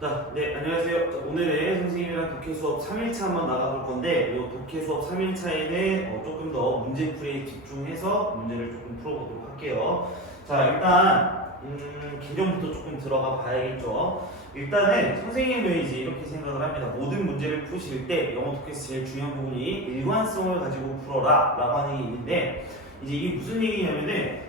네, 안녕하세요. 오늘은 선생님이랑 독해 수업 3일차 한번 나가볼 건데, 이 독해 수업 3일차에는 조금 더 문제풀이에 집중해서 문제를 조금 풀어보도록 할게요. 자, 일단, 개념부터 조금 들어가 봐야겠죠. 일단은 선생님은 이제 이렇게 생각을 합니다. 모든 문제를 푸실 때 영어 독해에서 제일 중요한 부분이 일관성을 가지고 풀어라 라고 하는 게 있는데, 이제 이게 무슨 얘기냐면은,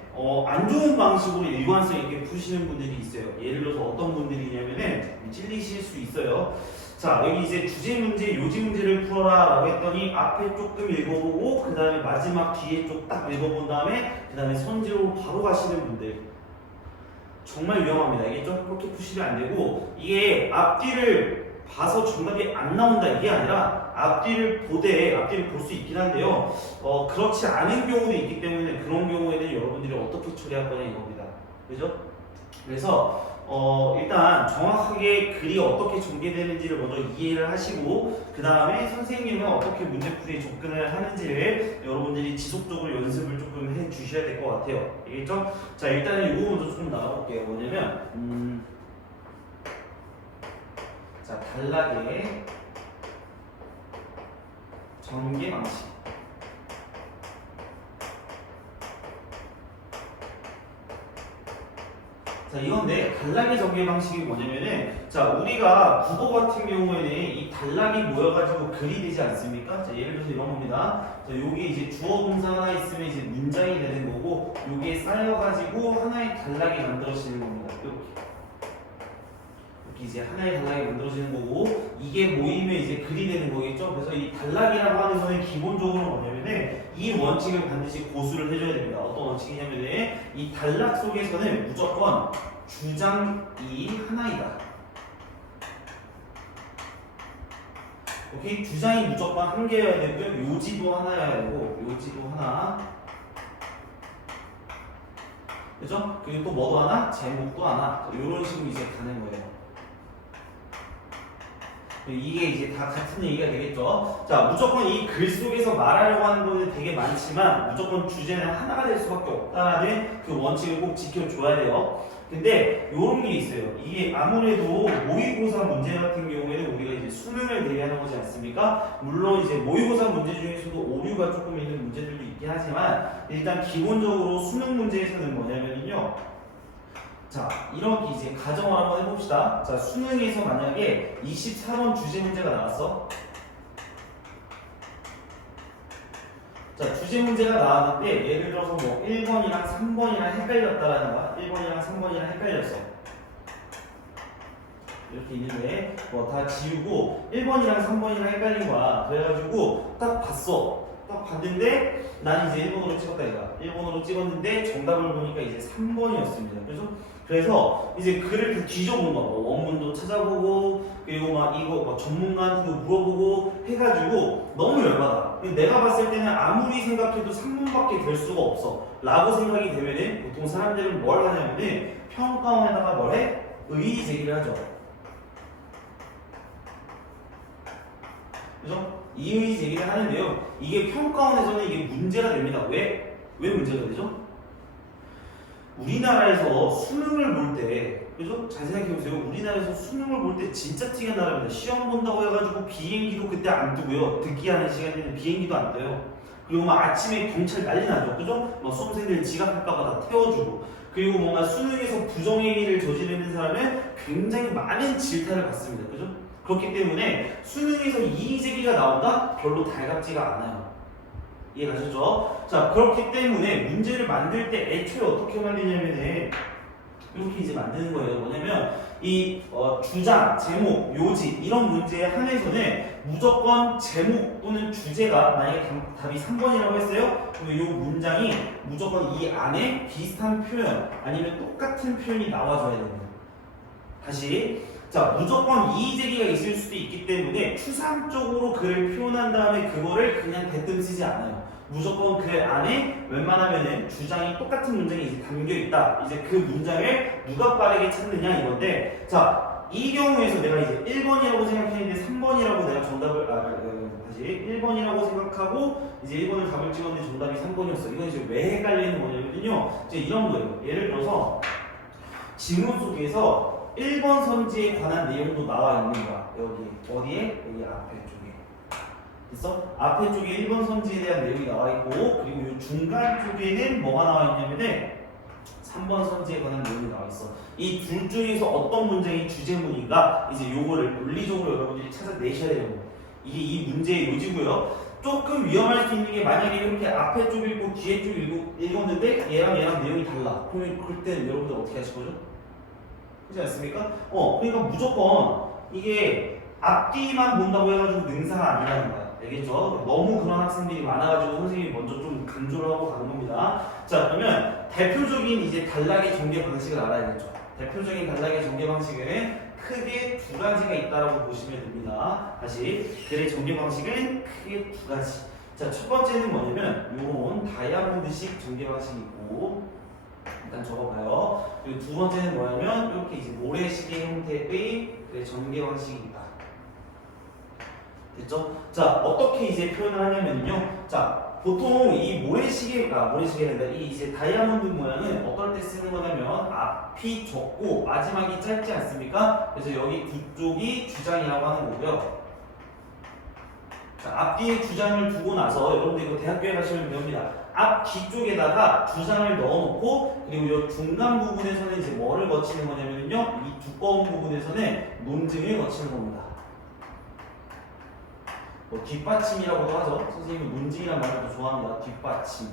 안 좋은 방식으로 일관성 있게 푸시는 분들이 있어요. 예를 들어서 어떤 분들이냐면은 찔리실 수 있어요. 자, 여기 이제 주제 문제, 요지 문제를 풀어라 라고 했더니 앞에 조금 읽어보고 그 다음에 마지막 뒤에 쪽 딱 읽어본 다음에 그 다음에 선지로 바로 가시는 분들 정말 위험합니다. 이게 좀 그렇게 푸시면 안 되고, 이게 앞뒤를 봐서 정답이 안 나온다 이게 아니라 앞뒤를 보되 앞뒤를 볼 수 있긴 한데요. 그렇지 않은 경우도 있기 때문에 그런 경우에는 여러분들이 어떻게 처리할 거냐 이겁니다. 그죠? 그래서 일단 정확하게 글이 어떻게 전개되는지를 먼저 이해를 하시고 그 다음에 선생님은 어떻게 문제풀이에 접근을 하는지를 여러분들이 지속적으로 연습을 조금 해 주셔야 될 것 같아요. 알겠죠? 자, 일단은 이거 먼저 좀 나가볼게요. 뭐냐면 자, 단락의 전개 방식. 자, 이건데 단락의 전개 방식이 뭐냐면은, 자, 우리가 국어 같은 경우에는 이 단락이 모여가지고 글이 되지 않습니까? 자, 예를 들어서 이런 겁니다. 자, 요게 이제 주어 동사 하나 있으면 이제 문장이 되는 거고, 요게 쌓여가지고 하나의 단락이 만들어지는 겁니다. 이렇게 이제 하나의 단락이 만들어지는 거고, 이게 모이면 이제 글이 되는 거겠죠. 그래서 이 단락이라고 하는 거는 기본적으로 뭐냐면은 이 원칙을 반드시 고수를 해줘야 됩니다. 어떤 원칙이냐면은 이 단락 속에서는 무조건 주장이 하나이다. 오케이? 주장이 무조건 한 개여야 되고요. 요지도 하나여야 되고, 요지도 하나. 그죠? 그리고 또 뭐도 하나? 제목도 하나. 이런 식으로 이제 가는 거예요. 이게 이제 다 같은 얘기가 되겠죠. 자, 무조건 이 글 속에서 말하려고 하는 거는 되게 많지만 무조건 주제는 하나가 될 수밖에 없다는 그 원칙을 꼭 지켜줘야 돼요. 근데 요런 게 있어요. 이게 아무래도 모의고사 문제 같은 경우에는 우리가 이제 수능을 대비하는 거지 않습니까? 물론 이제 모의고사 문제 중에서도 오류가 조금 있는 문제들도 있긴 하지만 일단 기본적으로 수능 문제에서는 뭐냐면요. 자, 이렇게 이제 가정을 한번 해봅시다. 자, 수능에서 만약에 24번 주제 문제가 나왔어. 자, 주제 문제가 나왔는데 예를 들어서 뭐 1번이랑 3번이랑 헷갈렸다라는 거야. 1번이랑 3번이랑 헷갈렸어. 이렇게 있는데 뭐 다 지우고 1번이랑 3번이랑 헷갈린 거야. 그래가지고 딱 봤어. 딱 봤는데 난 이제 1번으로 찍었다 이거야. 1번으로 찍었는데 정답을 보니까 이제 3번이었습니다. 그래서 이제 글을 다 뒤져본 거야. 뭐 원문도 찾아보고 그리고 막 이거 막 전문가한테도 물어보고 해가지고 너무 열받아. 내가 봤을 때는 아무리 생각해도 3번밖에 될 수가 없어 라고 생각이 되면은 보통 사람들은 뭘 하냐면은 평가원에다가 뭘 해? 의의 제기를 하죠. 그죠? 이의 제기를 하는데요. 이게 평가원에서는 이게 문제가 됩니다. 왜 문제가 되죠? 우리나라에서 수능을 볼 때, 그죠? 잘 생각해보세요. 우리나라에서 수능을 볼 때 진짜 튀는 나라입니다. 시험 본다고 해가지고 비행기도 그때 안 뜨고요. 듣기 하는 시간에는 비행기도 안 떠요. 그리고 막 아침에 경찰 난리 나죠. 그죠? 막 수험생들 지각할까봐 다 태워주고. 그리고 뭔가 수능에서 부정행위를 저지르는 사람은 굉장히 많은 질타를 받습니다. 그죠? 그렇기 때문에 수능에서 이의제기가 나온다? 별로 달갑지가 않아요. 이해가셨죠? 자, 그렇기 때문에 문제를 만들 때 애초에 어떻게 만드냐면은 이렇게 이제 만드는 거예요. 뭐냐면 이 주장, 제목, 요지 이런 문제에 한해서는 무조건 제목 또는 주제가 만약에 답이 3번이라고 했어요. 그러면 이 문장이 무조건 이 안에 비슷한 표현 아니면 똑같은 표현이 나와줘야 됩니다. 다시 자, 무조건 이의제기가 있을 수도 있기 때문에 추상적으로 글을 표현한 다음에 그거를 그냥 대뜸 쓰지 않아요. 무조건 그 안에 웬만하면은 주장이 똑같은 문장이 이제 담겨 있다. 이제 그 문장을 누가 빠르게 찾느냐 이건데, 자, 이 경우에서 내가 이제 1번이라고 생각했는데 3번이라고 내가 정답을 다시 1번이라고 생각하고 이제 1번을 답을 찍었는데 정답이 3번이었어. 이건 이제 왜 헷갈리는 거냐면요. 이제 이런 거예요. 예를 들어서 지문 속에서 1번 선지에 관한 내용도 나와 있는 거야. 여기 어디에? 여기 앞에 쪽에. 됐어? 앞에 쪽에 1번 선지에 대한 내용이 나와 있고, 그리고 이 중간 쪽에는 뭐가 나와 있냐면은 3번 선지에 관한 내용이 나와 있어. 이 둘 중에서 어떤 문장이 주제문인가, 이제 요거를 논리적으로 여러분들이 찾아내셔야 돼요. 이게 이 문제의 요지고요. 조금 위험할 수 있는 게, 만약에 이렇게 앞에 쪽 읽고 뒤에 쪽 읽었는데 얘랑 내용이 달라. 그러면 그때 여러분들 어떻게 하실 거죠? 그렇지 않습니까? 그러니까 무조건 이게 앞뒤만 본다고 해가지고 능사가 아니라는 거야. 알겠죠? 너무 그런 학생들이 많아가지고 선생님이 먼저 좀 강조를 하고 가는 겁니다. 자, 그러면 대표적인 이제 단락의 전개 방식을 알아야겠죠. 대표적인 단락의 전개 방식은 크게 두 가지가 있다라고 보시면 됩니다. 다시 글의 전개 방식은 크게 두 가지. 자, 첫 번째는 뭐냐면 요런 다이아몬드식 전개 방식이 있고, 일단 적어봐요. 그리고 두 번째는 뭐냐면 이렇게 이제 모래시계 형태의 글의 전개 방식이 있다. 됐죠? 자, 어떻게 이제 표현을 하냐면요. 자, 보통 이 모래시계가 아니라 이 이제 다이아몬드 모양은 어떨 때 쓰는 거냐면 앞이 좁고 마지막이 짧지 않습니까? 그래서 여기 뒤쪽이 주장이라고 하는 거고요. 자, 앞뒤에 주장을 두고 나서 여러분들 이거 대학교에 가시면 배웁니다. 앞 뒤쪽에다가 주장을 넣어놓고, 그리고 이 중간 부분에서는 이제 뭐를 거치는 거냐면요. 이 두꺼운 부분에서는 논증을 거치는 겁니다. 뭐 뒷받침이라고도 하죠. 선생님은 논증이라는 말을 더 좋아합니다. 뒷받침.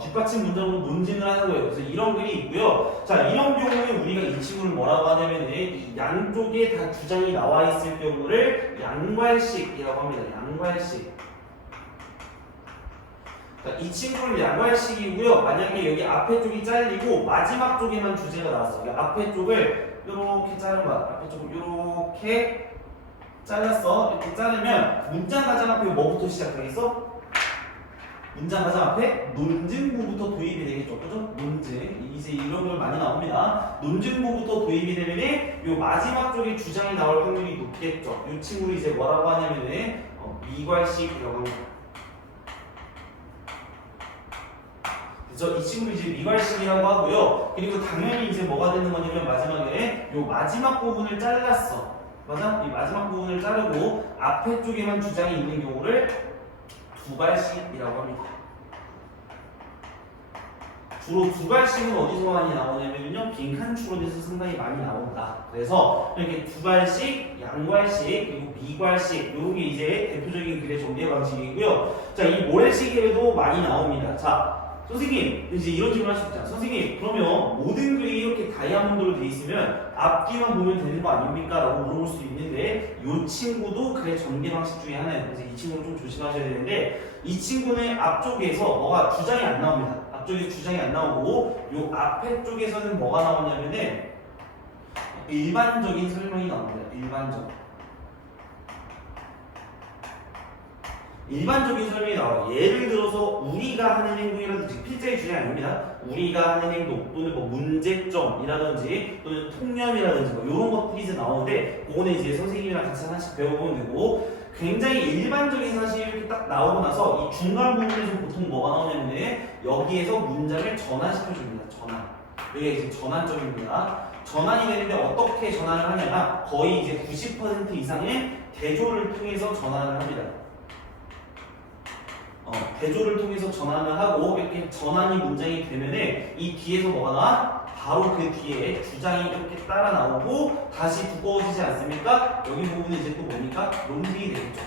뒷받침 문장으로 논증을 하는 거예요. 그래서 이런 글이 있고요. 자, 이런 경우에 우리가 이 친구를 뭐라고 하냐면 이 양쪽에 다 주장이 나와 있을 경우를 양괄식이라고 합니다. 양괄식. 자, 이 친구를 양괄식이고요. 만약에 여기 앞에 쪽이 잘리고 마지막 쪽에만 주제가 나왔어요. 그러니까 앞에 쪽을 이렇게 자른 거야. 앞에 쪽을 이렇게 잘랐어. 이렇게 자르면 문장 가장 앞에 뭐부터 시작하겠어? 문장 가장 앞에 논증부부터 도입이 되겠죠. 그죠? 논증. 이제 이런 걸 많이 나옵니다. 논증부부터 도입이 되면 요 마지막 쪽에 주장이 나올 확률이 높겠죠. 이 친구를 이제 뭐라고 하냐면은 미괄식이라고 합니다. 그래서 이 친구를 이제 미괄식이라고 하고요. 그리고 당연히 이제 뭐가 되는 거냐면 마지막에 요 마지막 부분을 잘랐어. 맞아? 이 마지막 부분을 자르고 앞에 쪽에만 주장이 있는 경우를 두괄식이라고 합니다. 주로 두괄식은 어디서 많이 나오냐면요, 빈칸 추론에서 상당히 많이 나온다. 그래서 이렇게 두괄식, 양괄식, 그리고 미괄식, 이게 이제 대표적인 글의 전개 방식이고요. 자, 이 모래시계에도 많이 나옵니다. 자, 선생님, 이제 이런 질문 하실 수 있잖아. 선생님, 그러면 모든 글이 이렇게 다이아몬드로 돼 있으면 앞뒤만 보면 되는 거 아닙니까? 라고 물어볼 수 있는데, 이 친구도 글의 전개 방식 중에 하나예요. 그래서 이 친구는 좀 조심하셔야 되는데, 이 친구는 앞쪽에서 뭐가 주장이 안 나옵니다. 앞쪽에 주장이 안 나오고, 이 앞에 쪽에서는 뭐가 나오냐면은 일반적인 설명이 나옵니다. 일반적인 설명이 나와요. 예를 들어서 우리가 하는 행동이라든지, 필자의 주장이 아닙니다. 우리가 하는 행동 또는 뭐 문제점이라든지 또는 통념이라든지 뭐 이런 것들이 이제 나오는데, 그거는 이제 선생님이랑 같이 하나씩 배워보면 되고, 굉장히 일반적인 사실이 이렇게 딱 나오고 나서 이 중간 부분에서 보통 뭐가 나오냐면 여기에서 문장을 전환시켜줍니다. 전환. 이게 이제 전환점입니다. 전환이 되는데 어떻게 전환을 하냐면 거의 이제 90% 이상의 대조를 통해서 전환을 합니다. 대조를 통해서 전환을 하고, 이렇게 전환이 문장이 되면은 이 뒤에서 뭐가 나와? 바로 그 뒤에 주장이 이렇게 따라 나오고 다시 두꺼워지지 않습니까? 여기 부분은 이제 또 뭡니까? 논증이 되겠죠.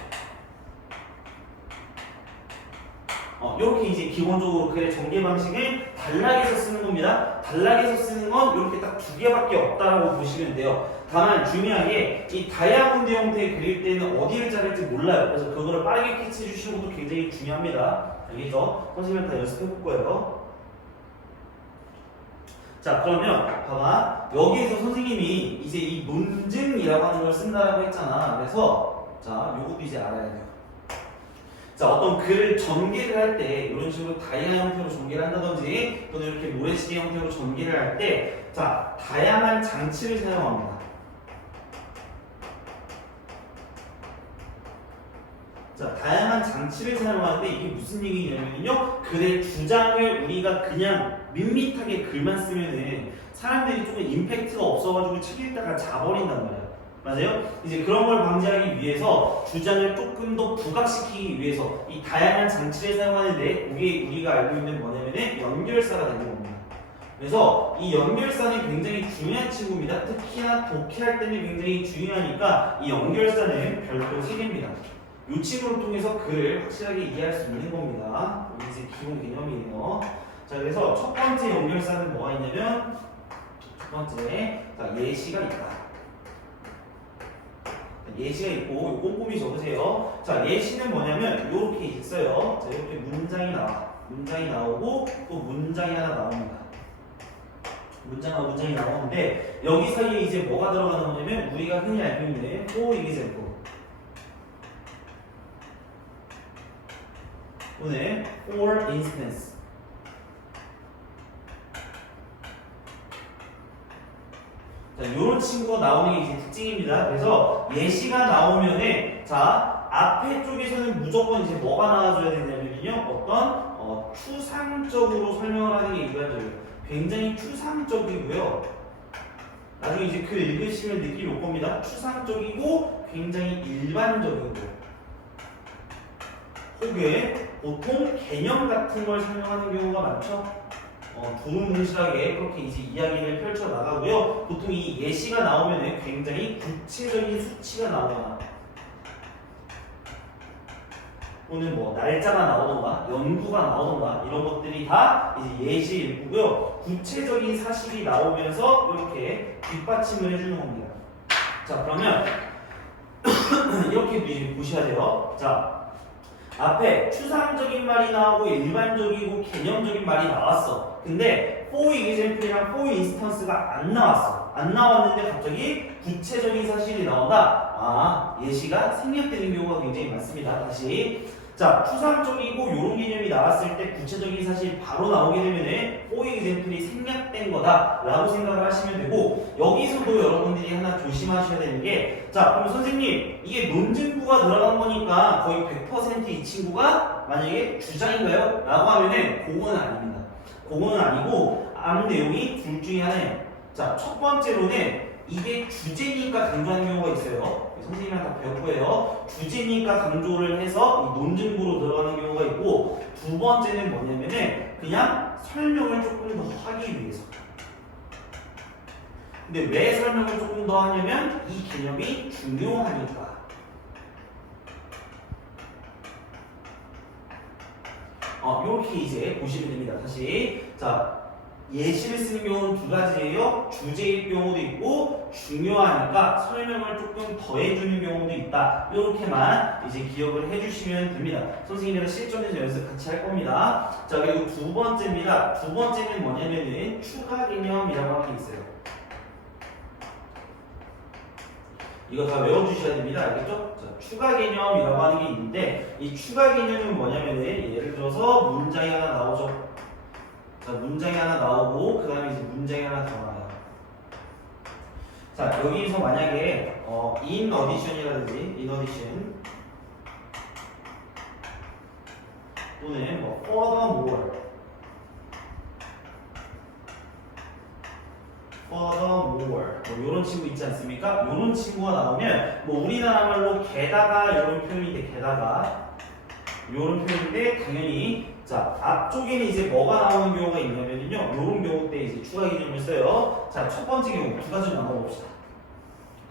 이렇게 이제 기본적으로 글의 전개 방식을 단락에서 쓰는 겁니다. 단락에서 쓰는 건 이렇게 딱 두 개밖에 없다라고 보시면 돼요. 다만 중요한 게 이 다이아몬드 형태의 그릴 때는 어디를 자를지 몰라요. 그래서 그거를 빠르게 캐치해 주시는 것도 굉장히 중요합니다. 알겠죠? 선생님은 다 연습해 볼 거예요. 자, 그러면 봐봐. 여기에서 선생님이 이제 이 논증이라고 하는 걸 쓴다라고 했잖아. 그래서 자, 요것도 이제 알아야 돼요. 자, 어떤 글을 전개를 할 때 이런 식으로 다이아 형태로 전개를 한다든지 또는 이렇게 모래시계 형태로 전개를 할 때, 자, 다양한 장치를 사용합니다. 자, 다양한 장치를 사용하는데 이게 무슨 얘기냐면요. 글의 주장을 우리가 그냥 밋밋하게 글만 쓰면은 사람들이 조금 임팩트가 없어가지고 책 읽다가 자버린단 말이야. 맞아요? 이제 그런 걸 방지하기 위해서 주장을 조금 더 부각시키기 위해서 이 다양한 장치를 사용하는데 그게 우리가 알고 있는 뭐냐면은 연결사가 되는 겁니다. 그래서 이 연결사는 굉장히 중요한 친구입니다. 특히나 독해할 때는 굉장히 중요하니까 이 연결사는 별도 3개입니다. 이 친구를 통해서 글을 확실하게 이해할 수 있는 겁니다. 이게 이제 기본 개념이에요. 자, 그래서 첫 번째 연결사는 뭐가 있냐면 첫 번째, 자, 예시가 있다. 예시가 있고 꼼꼼히 적으세요. 자, 예시는 뭐냐면 이렇게 있어요. 자, 이렇게 문장이 나와. 문장이 나오고 또 문장이 하나 나옵니다. 문장과 문장이 나오는데 여기 사이에 이제 뭐가 들어가는 거냐면 우리가 흔히 알고 있는 for example. 오늘 for instance. 자, 요런 친구가 나오는 게 이제 특징입니다. 그래서 예시가 나오면은 자, 앞에 쪽에서는 무조건 이제 뭐가 나와줘야 되냐면요. 어떤 추상적으로 설명을 하는 게 일반적이에요. 굉장히 추상적이고요. 나중에 이제 글 읽으시면 느낌이 올 겁니다. 추상적이고 굉장히 일반적이고 혹은 보통 개념 같은 걸 설명하는 경우가 많죠. 두루뭉실하게 그렇게 이제 이야기를 펼쳐 나가고요. 보통 이 예시가 나오면 굉장히 구체적인 수치가 나오거나 또는 뭐 날짜가 나오던가 연구가 나오던가 이런 것들이 다 이제 예시 일부고요. 구체적인 사실이 나오면서 이렇게 뒷받침을 해주는 겁니다. 자, 그러면 이렇게 이제 보셔야 돼요. 자, 앞에 추상적인 말이 나오고 일반적이고 개념적인 말이 나왔어. 근데 for example이랑 for instance가 안 나왔어. 안 나왔는데 갑자기 구체적인 사실이 나온다. 아, 예시가 생략되는 경우가 굉장히 많습니다. 다시. 자, 추상적이고 이런 개념이 나왔을 때 구체적인 사실이 바로 나오게 되면 for example이 생략된 거다라고 생각을 하시면 되고 여기서도 여러분들이 하나 조심하셔야 되는 게 자, 그럼 선생님 이게 논증부가 들어간 거니까 거의 100%이 친구가 만약에 주장인가요? 라고 하면은 그거는 아닙니다. 그거는 아니고 아무 내용이 둘 중에 하나예요. 자, 첫 번째로는 이게 주제니까 강조하는 경우가 있어요. 선생님이랑 다 배울 거예요. 주제니까 강조를 해서 이 논증부로 들어가는 경우가 있고 두 번째는 뭐냐면은 그냥 설명을 조금 더 하기 위해서. 근데 왜 설명을 조금 더 하냐면 이 개념이 중요하니까. 이렇게 이제 보시면 됩니다. 다시. 자, 예시를 쓰는 경우는 두 가지예요. 주제일 경우도 있고 중요하니까 설명을 조금 더해주는 경우도 있다. 이렇게만 이제 기억을 해주시면 됩니다. 선생님이랑 실전에서 연습 같이 할 겁니다. 자, 그리고 두 번째입니다. 두 번째는 뭐냐면은 추가 개념이라고 하는 게 있어요. 이거 다 외워주셔야 됩니다. 알겠죠? 자, 추가 개념이라고 하는 게 있는데 이 추가 개념은 뭐냐면은 예를 들어서 문장이 하나 나오죠. 자, 문장이 하나 나오고 그 다음에 이제 문장이 하나 더 나와요. 자, 여기서 만약에 in addition이라든지 in addition 또는 뭐 furthermore 뭐 이런 친구 있지 않습니까? 이런 친구가 나오면 뭐 우리나라 말로 게다가 이런 표현인데 게다가 이런 표현인데 당연히 자, 앞쪽에는 이제 뭐가 나오는 경우가 있냐면요. 이런 경우 때 이제 추가 개념을 써요. 자, 첫 번째 경우 두 가지로 나눠봅시다.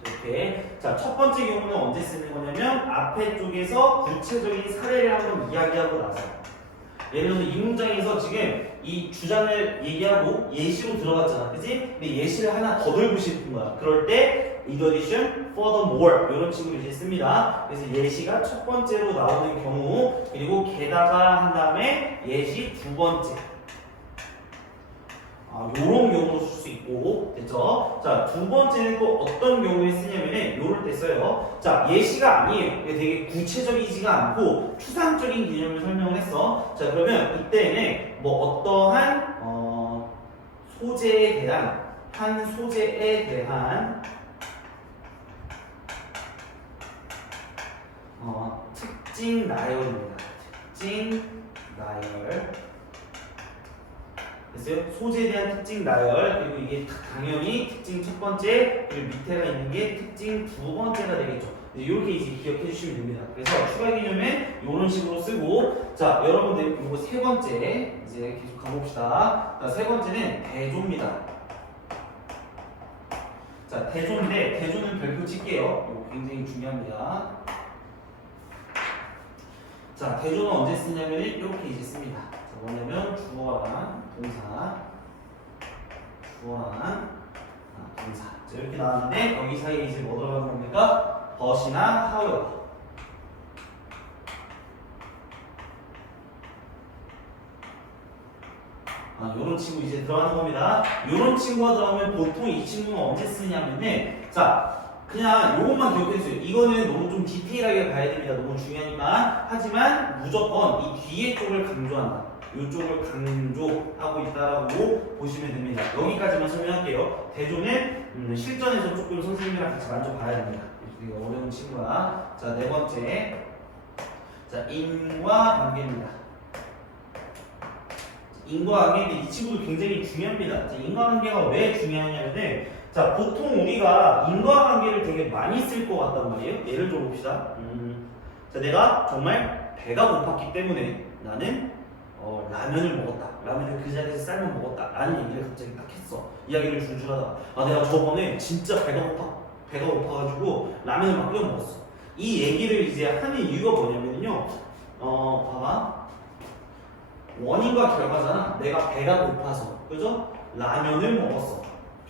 이렇게. 자, 첫 번째 경우는 언제 쓰는 거냐면 앞에 쪽에서 구체적인 사례를 한번 이야기하고 나서. 예를 들어서 이 문장에서 지금 이 주장을 얘기하고 예시로 들어갔잖아. 그치? 근데 예시를 하나 더 들고 싶은 거야. 그럴 때 in addition, furthermore 이런 식으로 이제 씁니다. 그래서 예시가 첫 번째로 나오는 경우 그리고 게다가 한 다음에 예시 두 번째 요런 경우로 쓸 수 있고 됐죠? 자, 두 번째는 또 어떤 경우에 쓰냐면은 요럴 때 써요. 자, 예시가 아니에요. 되게 구체적이지가 않고 추상적인 개념을 설명을 했어. 자, 그러면 이때는 뭐 어떠한 소재에 대한 한 소재에 대한 특징 나열입니다. 특징 나열. 됐어요? 소재에 대한 특징 나열. 그리고 이게 당연히 특징 첫 번째, 그리고 밑에가 있는 게 특징 두 번째가 되겠죠. 이렇게 이제 기억해 주시면 됩니다. 그래서 추가 개념은 이런 식으로 쓰고, 자, 여러분들 이거 세 번째 이제 계속 가봅시다. 자, 세 번째는 대조입니다. 자, 대조인데 대조는 별표 칠게요. 이거 굉장히 중요합니다. 자, 대조는 언제 쓰냐면 이렇게 이제 씁니다. 자, 뭐냐면 주어랑 동사, 주어랑 동사. 자, 이렇게 나왔는데 여기 사이에 이제 뭐 들어가는 겁니까? but이나 however. 요런 친구 이제 들어가는 겁니다. 요런 친구가 들어가면 보통 이 친구는 언제 쓰냐면은, 자, 그냥 요것만 기억해주세요. 이거는 너무 좀 디테일하게 봐야 됩니다. 너무 중요하니까. 하지만 무조건 이 뒤에 쪽을 강조한다. 이쪽을 강조하고 있다라고 보시면 됩니다. 여기까지만 설명할게요. 대조는 실전에서 조금 선생님이랑 같이 만져봐야 됩니다. 되게 어려운 친구야. 자, 네 번째. 자, 인과관계입니다. 인과관계인데 이 친구도 굉장히 중요합니다. 자, 인과관계가 왜 중요하냐면은, 자, 보통 우리가 인과관계를 되게 많이 쓸 것 같단 말이에요. 예를 들어 봅시다. 자, 내가 정말 배가 고팠기 때문에 나는 라면을 먹었다. 라면을 그 자리에서 삶아 먹었다. 라는 얘기를 갑자기 딱 했어. 이야기를 줄줄 하다가, 내가 저번에 진짜 배가 고파가지고 라면을 막 끓여 먹었어. 이 얘기를 이제 하는 이유가 뭐냐면요. 봐봐. 원인과 결과잖아. 내가 배가 고파서, 그죠? 라면을 먹었어.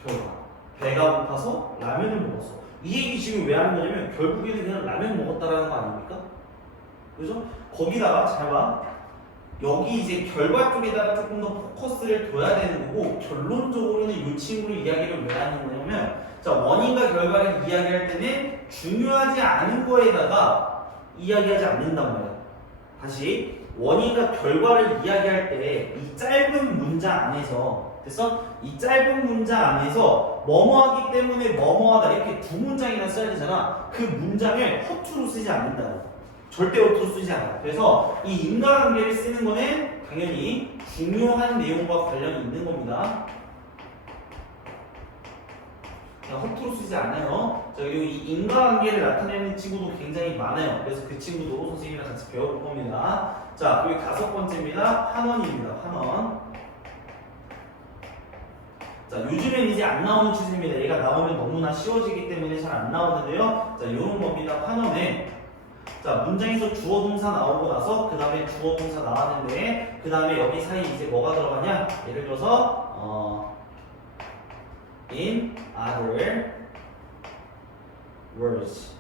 결과. 배가 고파서 라면을 먹었어. 이 얘기 지금 왜 하는 거냐면 결국에는 그냥 라면 먹었다라는 거 아닙니까? 그죠? 거기다가 잘 봐. 여기 이제 결과 쪽에다가 조금 더 포커스를 둬야 되는 거고, 결론적으로는 이 친구를 이야기를 왜 하는 거냐면, 자, 원인과 결과를 이야기할 때는 중요하지 않은 거에다가 이야기하지 않는단 말이야. 다시 원인과 결과를 이야기할 때 이 짧은 문장 안에서, 됐어? 이 짧은 문장 안에서 뭐뭐하기 때문에 뭐뭐하다 이렇게 두 문장이나 써야 되잖아. 그 문장을 허투루 쓰지 않는다. 절대 허투루 쓰지 않아. 그래서 이 인과관계를 쓰는 거는 당연히 중요한 내용과 관련이 있는 겁니다. 그냥 허투루 쓰지 않아요. 자, 그리고 이 인과관계를 나타내는 친구도 굉장히 많아요. 그래서 그 친구도 선생님이랑 같이 배워볼 겁니다. 자, 그리고 다섯 번째입니다. 환원입니다. 환원. 자, 요즘엔 이제 안 나오는 추세입니다. 얘가 나오면 너무나 쉬워지기 때문에 잘 안 나오는데요. 자, 요런 겁니다. 환원은, 자, 문장에서 주어 동사 나오고 나서 그 다음에 주어 동사 나왔는데 그 다음에 여기 사이에 이제 뭐가 들어가냐? 예를 들어서 in other words,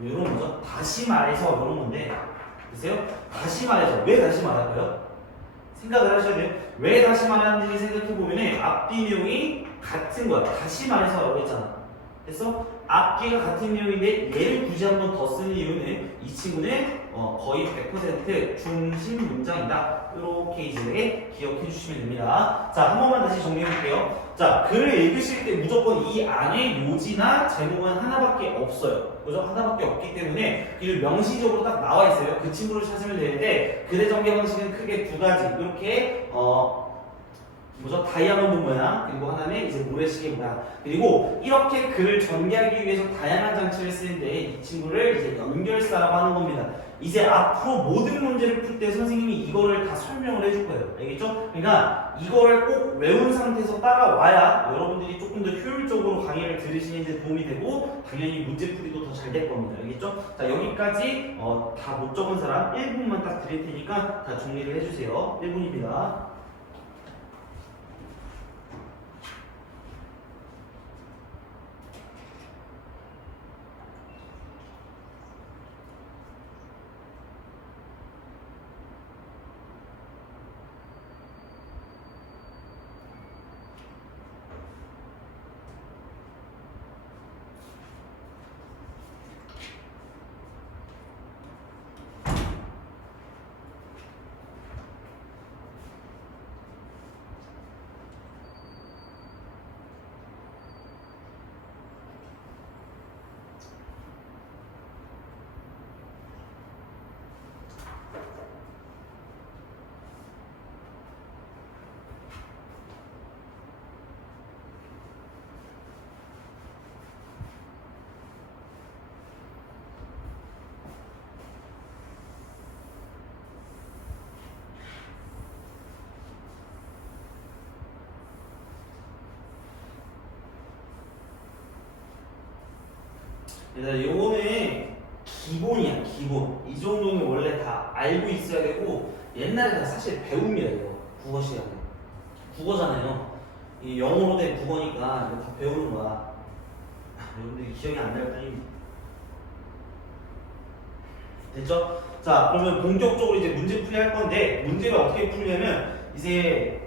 이런 거죠. 다시 말해서 이런 건데, 보세요. 다시 말해서, 왜 다시 말할까요? 생각을 하셔야 돼요. 왜 다시 말하는지 생각해보면 앞뒤 내용이 같은 거야. 다시 말해서 라고 했잖아. 됐어? 앞뒤가 같은 내용인데 얘를 굳이 한 번 더 쓰는 이유는 이 친구는 거의 100% 중심 문장이다. 이렇게 이제 기억해 주시면 됩니다. 자, 한 번만 다시 정리해 볼게요. 자, 글을 읽으실 때 무조건 이 안에 요지나 제목은 하나밖에 없어요. 그죠? 하나밖에 없기 때문에 이를 명시적으로 딱 나와 있어요. 그 친구를 찾으면 되는데 글의 전개 방식은 크게 두 가지. 이렇게 다이아몬드 모양, 그리고 하나는 이제 모래시계 모양. 그리고 이렇게 글을 전개하기 위해서 다양한 장치를 쓰는데 이 친구를 이제 연결사라고 하는 겁니다. 이제 앞으로 모든 문제를 풀 때 선생님이 이거를 다 설명을 해줄 거예요. 알겠죠? 그러니까 이거를 꼭 외운 상태에서 따라와야 여러분들이 조금 더 효율적으로 강의를 들으시는 데 도움이 되고 당연히 문제풀이도 더 잘 될 겁니다. 알겠죠? 자, 여기까지 다 못 적은 사람 1분만 딱 드릴 테니까 다 정리를 해주세요. 1분입니다. 일단 요거는 기본이야, 기본. 이 정도는 원래 다 알고 있어야 되고 옛날에 다 사실 배웁니다, 이거. 국어 시간에. 국어잖아요. 이 영어로 된 국어니까 이거 다 배우는 거야. 여러분들이 기억이 안 날 뿐입니다. 됐죠? 자, 그러면 본격적으로 이제 문제 풀이 할 건데 문제를 어떻게 풀려면 이제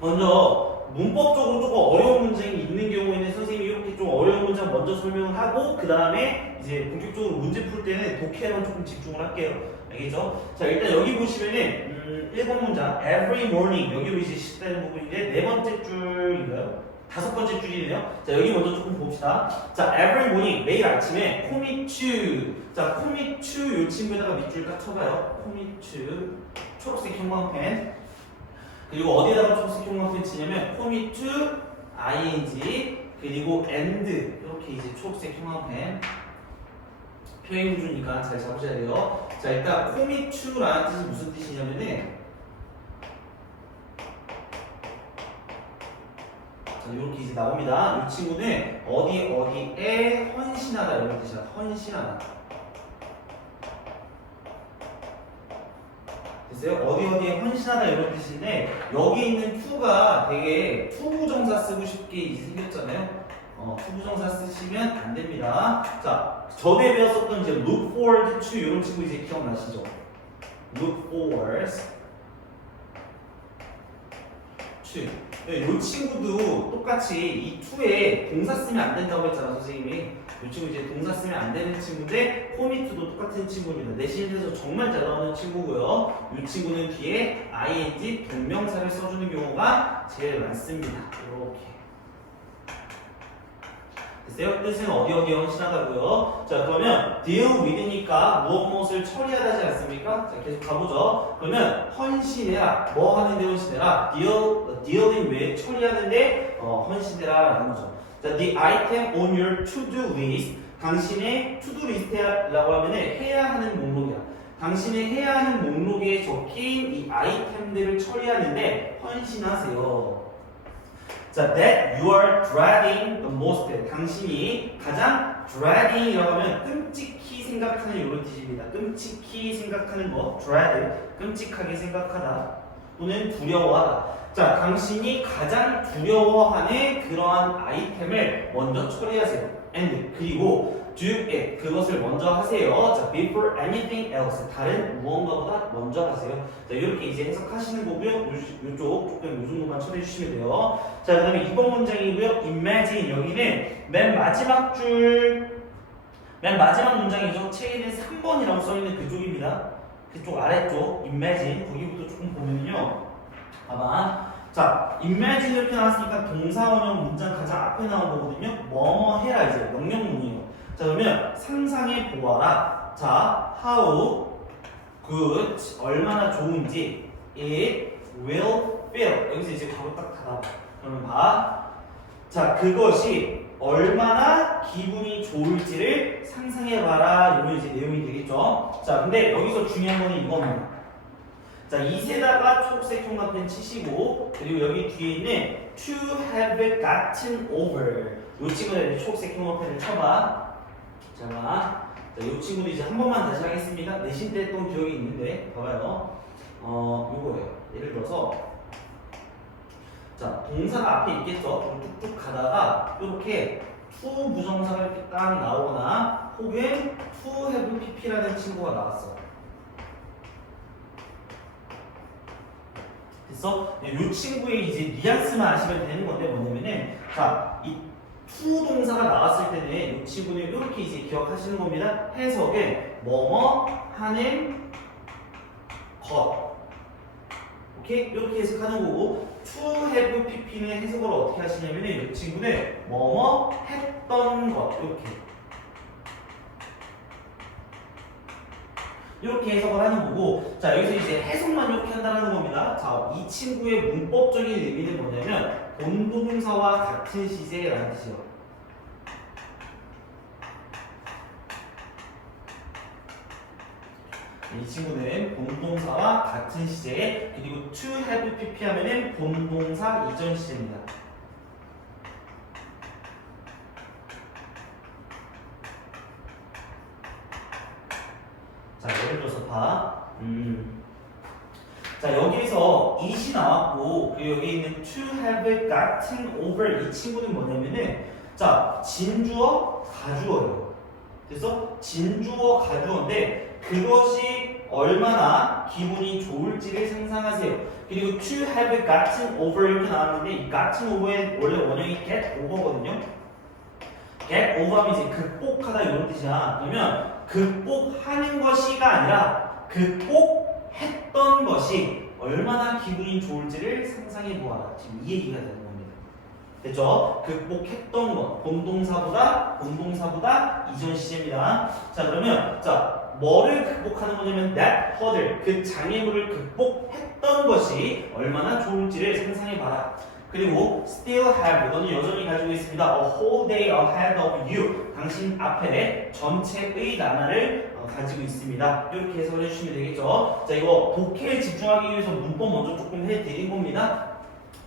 먼저 문법적으로 조금 어려운 문장이 있는 경우에는 선생님이 이렇게 좀 어려운 문장 먼저 설명을 하고 그 다음에 이제 본격적으로 문제 풀 때는 독해에만 조금 집중을 할게요. 알겠죠? 자, 일단 여기 보시면은 1번 문장 every morning 여기로 이제 시작되는 부분인데 네 번째 줄인가요? 다섯 번째 줄이네요. 자, 여기 먼저 조금 봅시다. 자, every morning 매일 아침에 commit to 자, commit to 요 친구에다가 밑줄 딱 쳐봐요. commit to 초록색 형광펜 그리고 어디에다가 초록색 형광펜 치냐면 commit to ing 그리고 and 이렇게 이제 초록색 형광펜 표현 구조니까 잘 잡으셔야 돼요. 자, 일단 commit to라는 뜻이 무슨 뜻이냐면은 자, 이렇게 이제 나옵니다. 이 친구는 어디에 헌신하다 이런 뜻이야. 헌신하다. 됐어요? 어디에 헌신하다 이런 뜻인데 여기 있는 to가 되게 투부정사 쓰고 싶게 이제 생겼잖아요. 투부정사 쓰시면 안 됩니다. 자, 전에 배웠었던 이제 look forward to 이런 친구 이제 기억나시죠? look forward to 이 친구도 똑같이 이 to에 동사 쓰면 안 된다고 했잖아 선생님이. 이 친구 이제 동사 쓰면 안 되는 친구인데 commit도 똑같은 친구입니다. 내신에서 정말 잘 나오는 친구고요. 이 친구는 뒤에 ing 동명사를 써주는 경우가 제일 많습니다. 이렇게 됐어요? 뜻은 어디에 헌신하다고요. 자, 그러면 deal with니까 무엇을 처리하다지 않습니까? 자, 계속 가보죠. 그러면 헌신해라. 뭐 하는데 헌신해라? dealing with 처리하는데 헌신해라 라는 거죠. 자, the item on your to-do list 당신의 to-do list라고 하면 해야 하는 목록이야. 당신의 해야 하는 목록에 적힌 이 아이템들을 처리하는데 헌신하세요. 자, that you are dreading the most. 당신이 가장 dreading이라고 하면 끔찍히 생각하는 이런 뜻입니다. 끔찍히 생각하는 거, dread, 끔찍하게 생각하다 또는 두려워하다. 자, 당신이 가장 두려워하는 그러한 아이템을 먼저 처리하세요. and 그리고 do it 그것을 먼저 하세요. 자, before anything else 다른 무언가보다 먼저 하세요. 자, 이렇게 이제 해석하시는 거고요. 이쪽 조금 이 정도만 쳐내주시면 돼요. 자, 그다음에 2번 문장이고요. imagine 여기는 맨 마지막 문장이죠. 책에는 3번이라고 써있는 그쪽입니다. 그쪽 아래쪽 imagine 거기부터 조금 보면요. 봐봐. 자, imagine 이렇게 나왔으니까 동사원형 문장 가장 앞에 나온 거거든요. 뭐뭐 해라 이제 명령문이에요. 자, 그러면 상상해 보아라. 자, how good 얼마나 좋은지 it will feel 여기서 이제 바로 딱 닫아봐. 그러면 봐. 자, 그것이 얼마나 기분이 좋을지를 상상해봐라. 이런 이제 내용이 되겠죠. 자, 근데 여기서 중요한 거는 이겁니다. 자, 이세다가 초록색 형광펜 치시고 그리고 여기 뒤에 있는 to have gotten over 이 친구는 초록색 형광펜을 쳐봐. 자, 이 친구도 이제 한 번만 다시 하겠습니다. 내신 때 했던 기억이 있는데 봐봐요. 요거예요. 예를 들어서 자, 동사가 앞에 있겠죠. 뚝뚝 가다가 이렇게 to 부정사가 이렇게 딱 나오거나 혹은 to have pp라는 친구가 나왔어. 됐어? 이 친구의 이제 뉘앙스만 아시면 되는 건데 뭐냐면은 자, 이 to 동사가 나왔을 때는 이 친구는 이렇게 이제 기억하시는 겁니다. 해석은 뭐뭐 하는 것. 오케이? 이렇게 해석하는 거고 to have pp는 해석을 어떻게 하시냐면은 이 친구는 뭐뭐 했던 것. 이렇게 해석을 하는 거고 자, 여기서 이제 해석만 이렇게 한다는 겁니다. 자, 이 친구의 문법적인 의미는 뭐냐면 본동사와 같은 시제라는 뜻이에요. 이 친구는 본동사와 같은 시제 그리고 to have pp 하면은 본동사 이전 시제입니다. 예를 들어서 봐. 자, 여기에서 it이 나왔고, 그리고 여기 있는 to have gotten over 이 친구는 뭐냐면은, 자, 진주어, 가주어예요. 그래서 진주어, 가주어인데, 그것이 얼마나 기분이 좋을지를 상상하세요. 그리고 to have gotten over 이렇게 나왔는데, 이 gotten over의 원래 원형이 get over거든요. get over하면 이제 극복하다 이런 뜻이야. 그러면 극복하는 것이가 아니라 극복했던 것이 얼마나 기분이 좋을지를 상상해 보아라. 지금 이 얘기가 되는 겁니다. 됐죠? 극복했던 것, 본동사보다 이전 시제입니다. 자, 그러면 자, 뭐를 극복하는 거냐면 that hurdle, 그 장애물을 극복했던 것이 얼마나 좋을지를 상상해 봐라. 그리고 still have, 너는 여전히 가지고 있습니다. A whole day ahead of you. 당신 앞에 전체의 나날을 가지고 있습니다. 이렇게 해석을 해주시면 되겠죠. 자, 이거 독해에 집중하기 위해서 문법 먼저 조금 해드린 겁니다.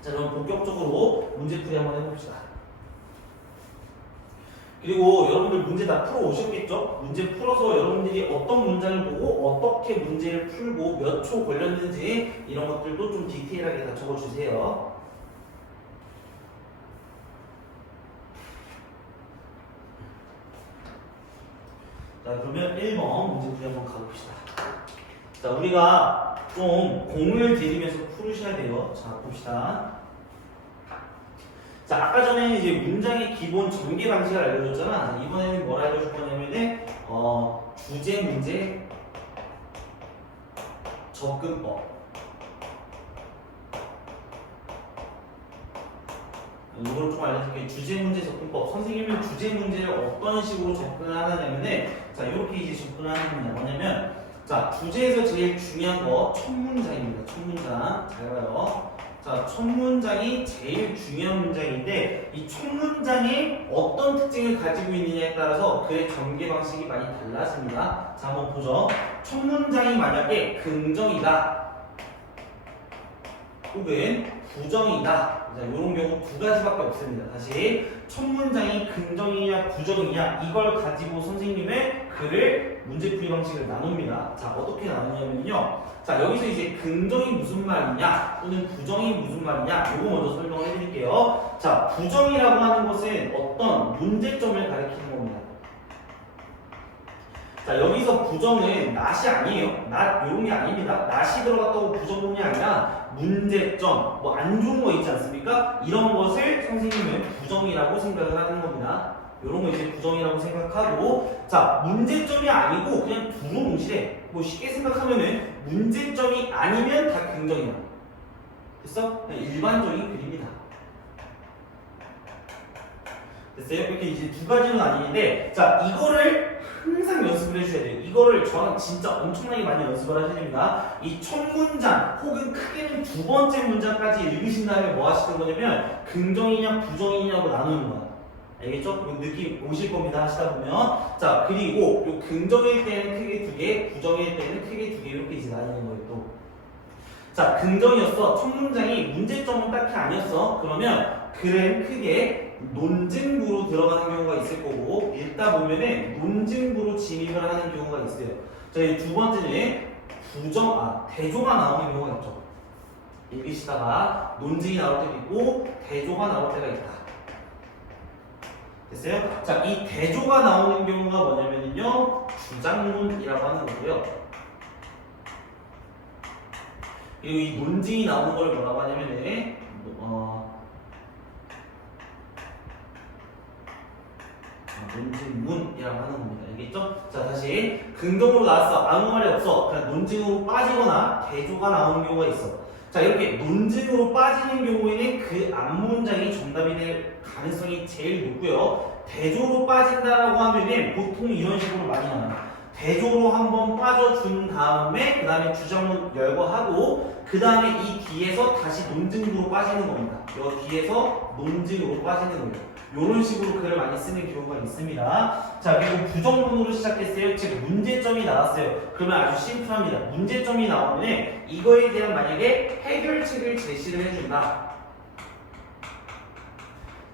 자, 그럼 본격적으로 문제풀이 한번 해봅시다. 그리고 여러분들 문제 다 풀어 오셨겠죠? 문제 풀어서 여러분들이 어떤 문장을 보고 어떻게 문제를 풀고 몇 초 걸렸는지 이런 것들도 좀 디테일하게 다 적어주세요. 자, 그러면 1번 문제풀이 한번 가봅시다. 자, 우리가 좀 공을 들이면서 풀으셔야 돼요. 자, 봅시다. 자, 아까 전에 이제 문장의 기본 전개 방식을 알려줬잖아. 이번에는 뭘 알려줄 거냐면은 주제 문제 접근법. 이걸 좀 알려줄게요. 주제 문제 접근법. 선생님은 주제 문제를 어떤 식으로 접근을 하느냐면은 자, 이렇게 이제 접근을 하는 겁니다. 뭐냐면 자, 주제에서 제일 중요한 거 첫 문장입니다. 첫 문장. 잘 봐요. 자, 첫 문장이 제일 중요한 문장인데 이 첫 문장이 어떤 특징을 가지고 있느냐에 따라서 그의 전개 방식이 많이 달라집니다. 자, 한번 보죠. 첫 문장이 만약에 긍정이다 혹은 부정이다. 자, 이런 경우 두 가지밖에 없습니다. 다시 첫 문장이 긍정이냐 부정이냐 이걸 가지고 선생님의 글을 문제풀이 방식을 나눕니다. 자, 어떻게 나누냐면요. 자, 여기서 이제 긍정이 무슨 말이냐 또는 부정이 무슨 말이냐 이거 먼저 설명을 해드릴게요. 자, 부정이라고 하는 것은 어떤 문제점을 가리키는 겁니다. 자, 여기서 부정은 낫이 아니에요. 낫 이런 게 아닙니다. 낫이 들어갔다고 부정문이 아니라 문제점, 뭐 안 좋은 거 있지 않습니까? 이런 것을 선생님은 부정이라고 생각을 하는 겁니다. 이런 거 이제 부정이라고 생각하고, 자, 문제점이 아니고 그냥 두루뭉실해. 뭐 쉽게 생각하면은 문제점이 아니면 다 긍정이야. 됐어? 그냥 일반적인 그림이다. 됐어요? 이렇게 이제 두 가지는 아니는데, 자, 이거를 항상 연습을 해주셔야 돼요. 이거를 저랑 진짜 엄청나게 많이 연습을 하셔야 됩니다. 이 첫 문장 혹은 크게는 두 번째 문장까지 읽으신 다음에 뭐 하시는 거냐면 긍정이냐 부정이냐고 나누는 거야. 알겠죠? 그 느낌 오실 겁니다. 하시다 보면. 자, 그리고 요 긍정일 때는 크게 두 개, 부정일 때는 크게 두 개 이렇게 이제 나뉘는 거예요. 또. 자, 긍정이었어. 첫 문장이 문제점은 딱히 아니었어. 그러면 글은 크게 논증부로 들어가는 경우가 있을 거고 읽다 보면은 논증부로 진입을 하는 경우가 있어요. 자, 이 두 번째는 대조가 나오는 경우가 있죠. 읽으시다가 논증이 나올 때도 있고 대조가 나올 때가 있다. 됐어요? 자, 이 대조가 나오는 경우가 뭐냐면요 주장문이라고 하는 거고요. 그리고 이 논증이 나오는 걸 뭐라고 하냐면은 논증문이라고 하는 겁니다. 알겠죠? 자, 다시 긍정으로 나왔어. 아무 말이 없어. 그냥 논증으로 빠지거나 대조가 나오는 경우가 있어. 자, 이렇게 논증으로 빠지는 경우에는 그 앞문장이 정답이 될 가능성이 제일 높고요. 대조로 빠진다라고 하면은 보통 이런 식으로 많이 나와요. 대조로 한번 빠져준 다음에 그 다음에 주장문 열거하고 그 다음에 이 뒤에서 다시 논증으로 빠지는 겁니다. 이 뒤에서 논증으로 빠지는 거예요. 이런 식으로 글을 많이 쓰는 경우가 있습니다. 자, 그리고 부정문으로 시작했어요. 즉 문제점이 나왔어요. 그러면 아주 심플합니다. 문제점이 나오면 이거에 대한 만약에 해결책을 제시를 해준다.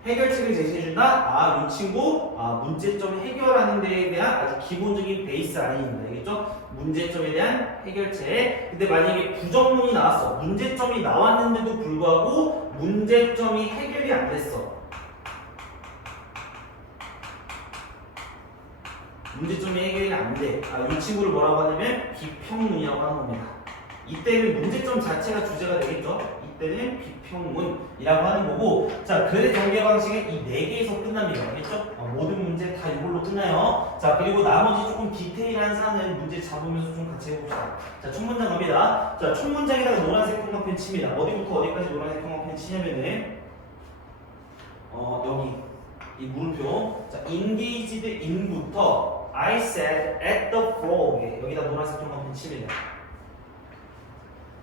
해결책을 제시해준다? 아, 이 친구, 문제점 해결하는 데에 대한 아주 기본적인 베이스 라인입니다. 알겠죠? 문제점에 대한 해결책. 근데 만약에 부정문이 나왔어. 문제점이 나왔는데도 불구하고 문제점이 해결이 안 됐어. 문제점이 해결이 안 돼. 이 친구를 뭐라고 하냐면 비평문이라고 하는 겁니다. 이때는 문제점 자체가 주제가 되겠죠? 이때는 비평문이라고 하는 거고, 자, 글의 전개 방식은 이 4개에서 끝납니다. 알겠죠? 모든 문제 다 이걸로 끝나요. 자, 그리고 나머지 조금 디테일한 사항은 문제 잡으면서 좀 같이 해봅시다. 자, 첫 문장 갑니다. 자, 첫 문장에다가 노란색 형광펜 칩니다. 어디부터 어디까지 노란색 형광펜 치냐면은, 여기, 이 물음표. 자, engaged in부터 I said at the frog. 여기다 노란색 형광펜 칩니다.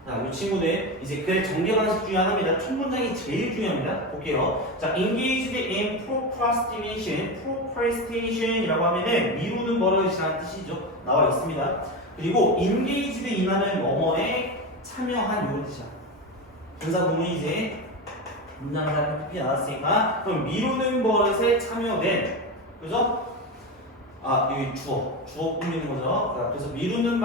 자, 이 친구들 이제 글의 전개 방식 중에 하나입니다. 첫 문장이 제일 중요합니다. 볼게요. 자, engaged in procrastination이라고 하면은 미루는 버릇이라는 뜻이죠. 나와 있습니다. 그리고 engaged in하면 뭐뭐에 참여한 이런 뜻이야. 분사 구문이 이제 문장을 다 PPT 나왔으니까 그럼 미루는 버릇에 참여된, 그죠? 여기 주어 꾸미는 거죠. 자, 그래서 미루는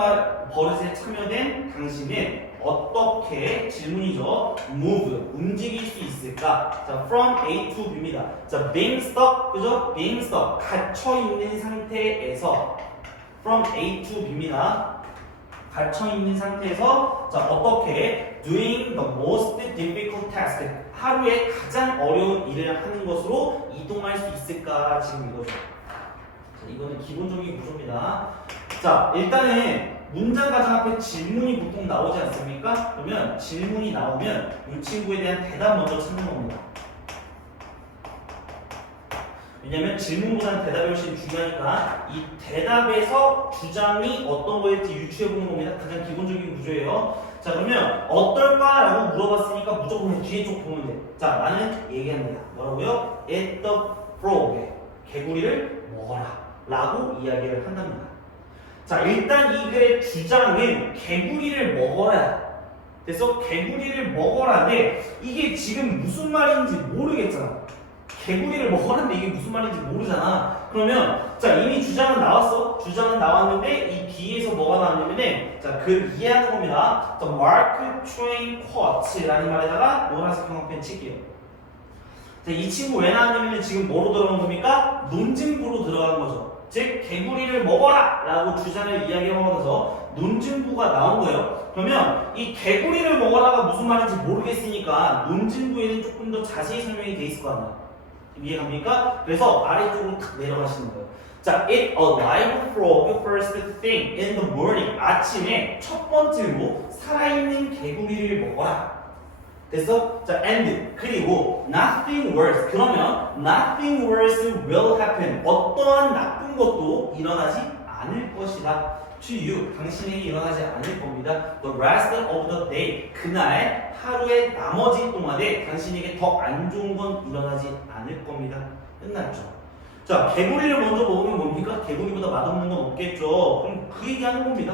버릇에 참여된 당신은 어떻게, 질문이죠. move, 움직일 수 있을까? 자, from A to B입니다. 자, being stuck, 그죠? being stuck, 갇혀있는 상태에서 from A to B입니다. 갇혀있는 상태에서 자, 어떻게 doing the most difficult task, 하루에 가장 어려운 일을 하는 것으로 이동할 수 있을까? 지금 이거죠. 자, 이거는 기본적인 구조입니다. 자, 일단은 문장 가장 앞에 질문이 보통 나오지 않습니까? 그러면 질문이 나오면 이 친구에 대한 대답 먼저 찾는 겁니다. 왜냐면 질문보다는 대답이 훨씬 중요하니까 이 대답에서 주장이 어떤 거일지 유추해보는 겁니다. 가장 기본적인 구조예요. 자, 그러면 어떨까? 라고 물어봤으니까 무조건 뒤에 쪽 보면 돼. 자, 나는 얘기합니다. 뭐라고요? Eat the frog. 개구리를 먹어라 라고 이야기를 한답니다. 자, 일단 이 글의 주장은 개구리를 먹어라. 그래서 개구리를 먹어라인데 이게 지금 무슨 말인지 모르겠잖아. 개구리를 먹어라는데 이게 무슨 말인지 모르잖아. 그러면 자, 이미 주장은 나왔어. 주장은 나왔는데 이 뒤에서 뭐가 나왔냐면은 자, 글 이해하는 겁니다. 자, Mark Twain quotes라는 말에다가 노란색 형광펜 칠게요. 자, 이 친구 왜 나왔냐면 지금 뭐로 들어간 겁니까? 논증부로 들어간 거죠. 즉 개구리를 먹어라 라고 주장을 이야기하면서 논증부가 나온 거예요. 그러면 이 개구리를 먹어라가 무슨 말인지 모르겠으니까 논증부에는 조금 더 자세히 설명이 돼 있을 거 아니야. 이해갑니까? 그래서 아래쪽으로 탁 내려가시는 거예요. 자, eat a live frog first thing in the morning. 아침에 첫 번째로 살아있는 개구리를 먹어라. 됐어? 자, and 그리고 nothing worse. 그러면 nothing worse will happen. 어떠한 나쁜 것도 일어나지 않을 것이다. To you, 당신에게 일어나지 않을 겁니다. The rest of the day. 그날 하루의 나머지 동안에 당신에게 더 안 좋은 건 일어나지 않을 겁니다. 끝났죠. 자, 개구리를 먼저 먹으면 뭡니까? 개구리보다 맛없는 건 없겠죠. 그럼 그 얘기하는 겁니다.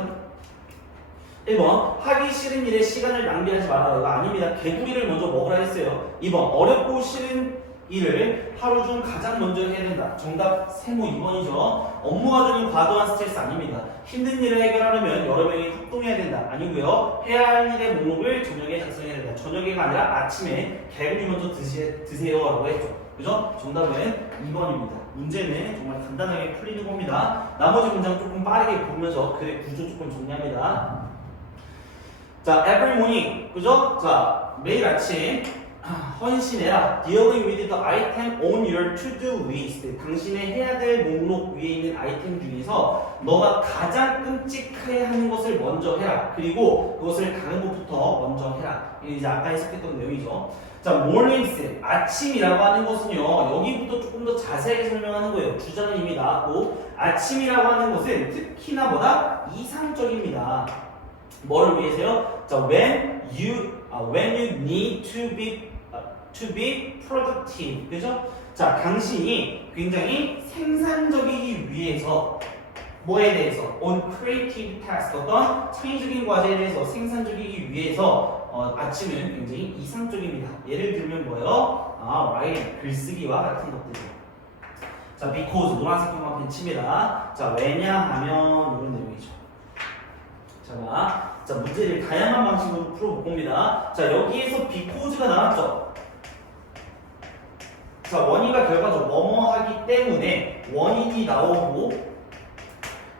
1번 하기 싫은 일에 시간을 낭비하지 말아라. 이거 아닙니다. 개구리를 먼저 먹으라 했어요. 2번 어렵고 싫은 일을 하루 중 가장 먼저 해야 된다. 정답 세모 2번이죠. 업무가 주는 과도한 스트레스 아닙니다. 힘든 일을 해결하려면 여러 명이 협동해야 된다. 아니고요. 해야 할 일의 목록을 저녁에 작성해야 된다. 저녁에가 아니라 아침에 개구리 먼저 드세요 라고 했죠. 그죠? 정답은 2번입니다. 문제는 정말 간단하게 풀리는 겁니다. 나머지 문장 조금 빠르게 보면서 글의 구조 조금 정리합니다. 자, every morning, 그죠? 자, 매일 아침 헌신해라. Dealing with the item on your to-do list. 당신의 해야 될 목록 위에 있는 아이템 중에서 너가 가장 끔찍해 하는 것을 먼저 해라. 그리고 그것을 다른 것부터 먼저 해라. 이게 이제 아까 해석했던 내용이죠. 자, mornings, 아침이라고 하는 것은요, 여기부터 조금 더 자세하게 설명하는 거예요. 주장은 이미 나왔고, 아침이라고 하는 것은 특히나 보다 이상적입니다. 뭐를 위해서요? 자, when you need to be productive, 그죠? 자, 당신이 굉장히 생산적이기 위해서 뭐에 대해서 on creative task, 어떤 창의적인 과제에 대해서 생산적이기 위해서 아침은 굉장히 이상적입니다. 예를 들면 뭐예요? writing, 글쓰기와 같은 것들이죠. 자, because, 노란색 형광펜 칩니다. 자, 왜냐하면 이런 내용이죠. 자, 문제를 다양한 방식으로 풀어볼 겁니다. 자, 여기에서 because가 나왔죠. 자, 원인과 결과죠. 뭐뭐 하기 때문에 원인이 나오고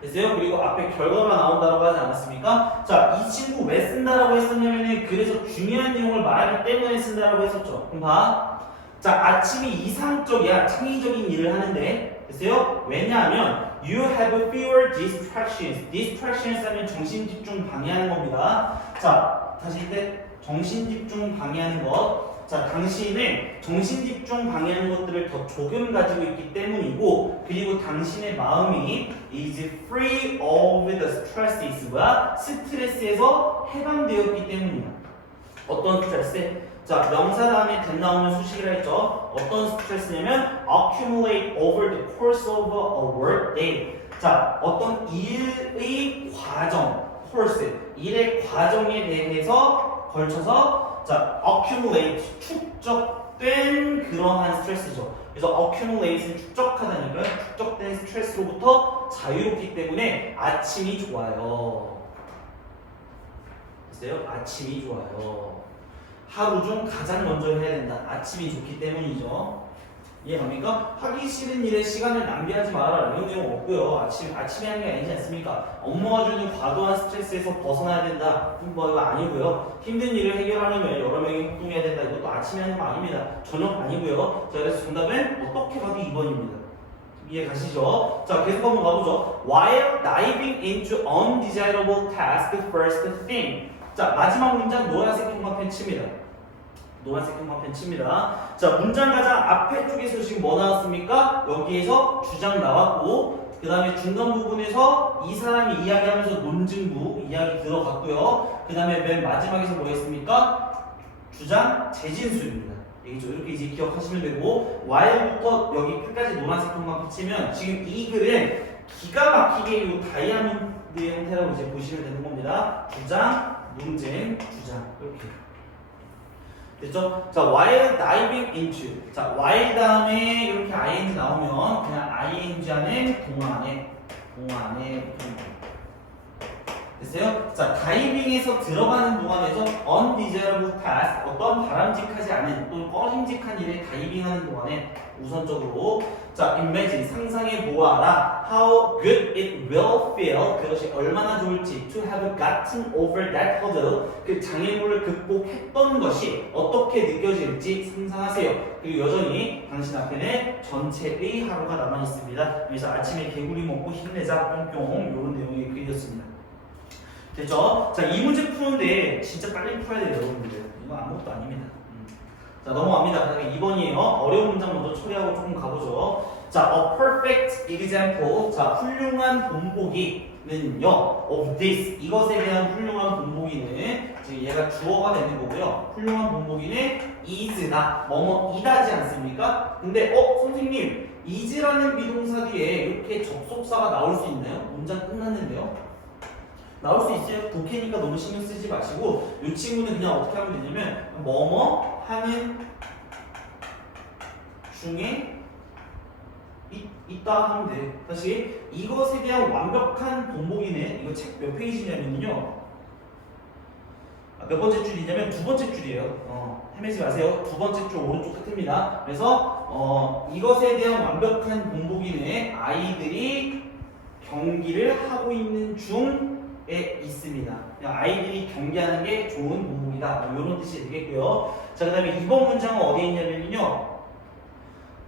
됐어요? 그리고 앞에 결과가 나온다고 하지 않았습니까? 자, 이 친구 왜 쓴다라고 했었냐면은 그래서 중요한 내용을 말하기 때문에 쓴다라고 했었죠. 그럼 봐. 자, 아침이 이상적이야. 창의적인 일을 하는데 됐어요? 왜냐하면 you have fewer distractions. distractions 하면 정신 집중 방해하는 겁니다. 자, 다시 이때 정신 집중 방해하는 것. 자, 당신의 정신 집중 방해하는 것들을 더 조금 가지고 있기 때문이고, 그리고 당신의 마음이 is free of the stresses, 스트레스에서 해방되었기 때문이야. 어떤 스트레스? 자, 명사 다음에 된 나오면 수식이라 했죠. 어떤 스트레스냐면 accumulate over the course of a work day. 자, 어떤 일의 과정, course, 일의 과정에 대해서 걸쳐서 자, accumulate, 축적된 그러한 스트레스죠. 그래서 accumulate는 축적하다니까요. 축적된 스트레스로부터 자유롭기 때문에 아침이 좋아요. 됐어요? 아침이 좋아요. 하루 중 가장 먼저 해야 된다. 아침이 좋기 때문이죠. 이해갑니까? 하기 싫은 일에 시간을 낭비하지 마라. 이런 내용 없고요. 아침에 하는 게 아니지 않습니까? 업무가 주는 과도한 스트레스에서 벗어나야 된다. 뭐 이거 아니고요. 힘든 일을 해결하려면 여러 명이 활동해야 된다. 이것도 아침에 하는 거 아닙니다. 저녁 아니고요. 자, 그래서 정답은 어떻게 봐도 2번입니다. 이해 가시죠? 자, 계속 한번 가보죠. While diving into undesirable task, first thing. 자, 마지막 문장 노란색 형광펜 칩니다. 노란색 형광펜 칩니다. 자, 문장 가장 앞에 쪽에서 지금 뭐 나왔습니까? 여기에서 주장 나왔고, 그 다음에 중간 부분에서 이 사람이 이야기하면서 논증부 이야기 들어갔고요. 그 다음에 맨 마지막에서 뭐 했습니까? 주장 재진수입니다. 이렇게 이제 기억하시면 되고, while부터 여기 끝까지 노란색 형광펜 치면 지금 이 글은 기가 막히게 이 다이아몬드의 형태라고 이제 보시면 되는 겁니다. 주장, 논증, 주장 이렇게. 됐죠? 자, while diving into. 자, while 다음에 이렇게 ing 나오면 그냥 ing 안에 동안에 됐어요? 자, 다이빙에서 들어가는 동안에서 undesirable task, 어떤 바람직하지 않은 또는 꺼림직한 일에 다이빙하는 동안에 우선적으로 자, imagine, 상상해 보아라 how good it will feel, 그것이 얼마나 좋을지 to have gotten over that hurdle, 그 장애물을 극복했던 것이 어떻게 느껴질지 상상하세요. 그리고 여전히 당신 앞에는 전체의 하루가 남아 있습니다. 그래서 아침에 개구리 먹고 힘내자 뿅뿅 이런 내용이 그려졌습니다. 됐죠? 자, 이 문제 푸는데 진짜 빨리 풀어야 돼요, 여러분들. 이거 아무것도 아닙니다. 자, 넘어갑니다. 그 다음에 2번이에요. 어려운 문장 먼저 처리하고 조금 가보죠. 자, a perfect example. 자, 훌륭한 본보기는요, of this. 이것에 대한 훌륭한 본보기는, 지금 얘가 주어가 되는 거고요. 훌륭한 본보기는 is다. 뭐뭐이다지 않습니까? 근데, 선생님, is라는 비동사 뒤에 이렇게 접속사가 나올 수 있나요? 문장 끝났는데요? 나올 수 있어요. 독해니까 너무 신경 쓰지 마시고 이 친구는 그냥 어떻게 하면 되냐면 뭐뭐 하는 중에 있다 하면 돼. 다시 이것에 대한 완벽한 본보기는 이거 책 몇 페이지냐면요. 몇 번째 줄이냐면 두 번째 줄이에요. 헤매지 마세요. 두 번째 줄 오른쪽 끝입니다. 그래서 이것에 대한 완벽한 본보기는 아이들이 경기를 하고 있는 중 에 있습니다. 아이들이 경기하는 게 좋은 본보기다. 이런 뜻이 되겠고요. 자, 그 다음에 2번 문장은 어디에 있냐면요.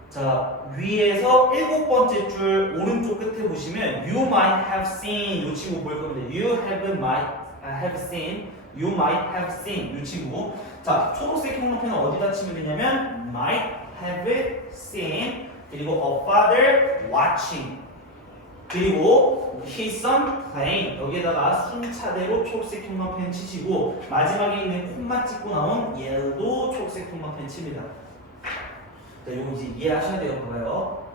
자, 위에서 7번째 줄 오른쪽 끝에 보시면 You might have seen 이 친구 보일 겁니다. You have seen, you might have seen 이 친구. 자, 초록색 형광펜은 어디다 치면 되냐면 might have seen 그리고 a father watching 그리고 his son playing 여기에다가 순차대로 초록색 형광펜 치시고 마지막에 있는 콤마 찍고 나온 얘도 초록색 형광펜 칩니다. 자, 요거 이제 이해하셔야 돼요. 봐봐요.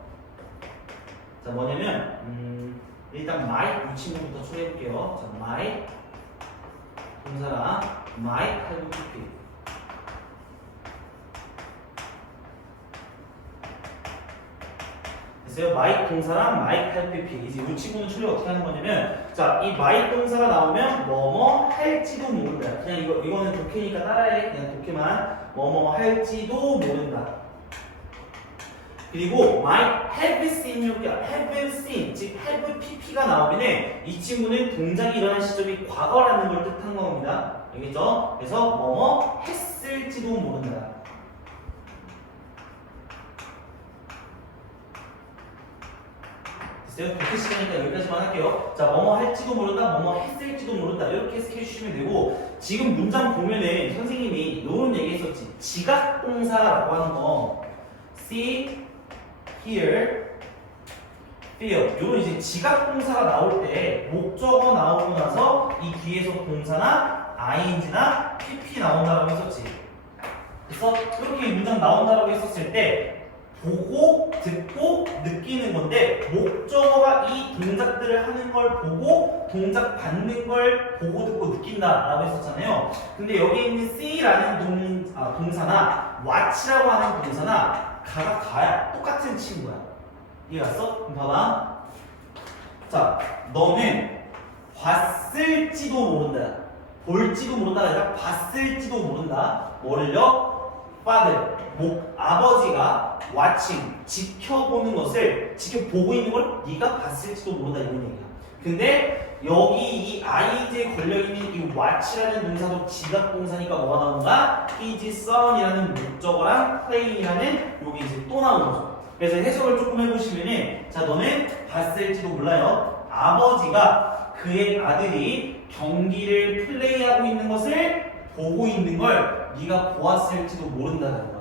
자, 뭐냐면 일단 might 이 친구부터 처리해볼게요. 자, might 동사랑 might have cookies 됐어요? might 동사랑 might have PP. 이제 이 친구는 처리 어떻게 하는 거냐면, 자, 이 might 동사가 나오면 뭐뭐 할지도 모른다. 그냥 이거는 독해니까 따라해. 그냥 독해만 뭐뭐 할지도 모른다. 그리고 might have seen, 이렇게 have seen, 즉 have pp가 나오면 이 친구는 동작이 일어난 시점이 과거라는 걸 뜻한 겁니다. 알겠죠? 그래서 뭐뭐 했을지도 모른다. 됐어요? 독해 시간이니까 여기까지만 할게요. 자, 뭐뭐 할지도 모른다, 뭐뭐 했을지도 모른다. 이렇게 해석해 주시면 되고, 지금 문장 보면은 선생님이 이런 얘기 했었지. 지각동사라고 하는 거 see, hear, feel. 요런 이제 지각동사가 나올 때 목적어 나오고 나서 이 뒤에서 동사나 ing나 pp 나온다라고 했었지. 그래서 이렇게 문장 나온다라고 했었을 때 보고, 듣고, 느끼는 건데 목적어가 이 동작들을 하는 걸 보고 동작 받는 걸 보고, 듣고, 느낀다라고 했었잖아요. 근데 여기 있는 see라는 동사나 watch라고 하는 동사나 가가 가야 똑같은 친구야. 이해갔어? 그럼 봐봐. 자, 너는 봤을지도 모른다. 볼지도 모른다. 아니라 봤을지도 모른다. 뭐를요? father, 아버지가 watching, 지켜보는 것을, 지켜보고 있는 걸 네가 봤을지도 모른다. 이런 얘기야. 근데 여기 이 ing에 걸려있는 이 watch라는 동사도 지각동사니까 뭐가 나온다? his son이라는 목적어랑 play이라는 여기 이제 또 나오는 거죠. 그래서 해석을 조금 해보시면은, 자, 너는 봤을지도 몰라요. 아버지가 그의 아들이 경기를 플레이하고 있는 것을 보고 있는 걸 네가 보았을지도 모른다는 거야.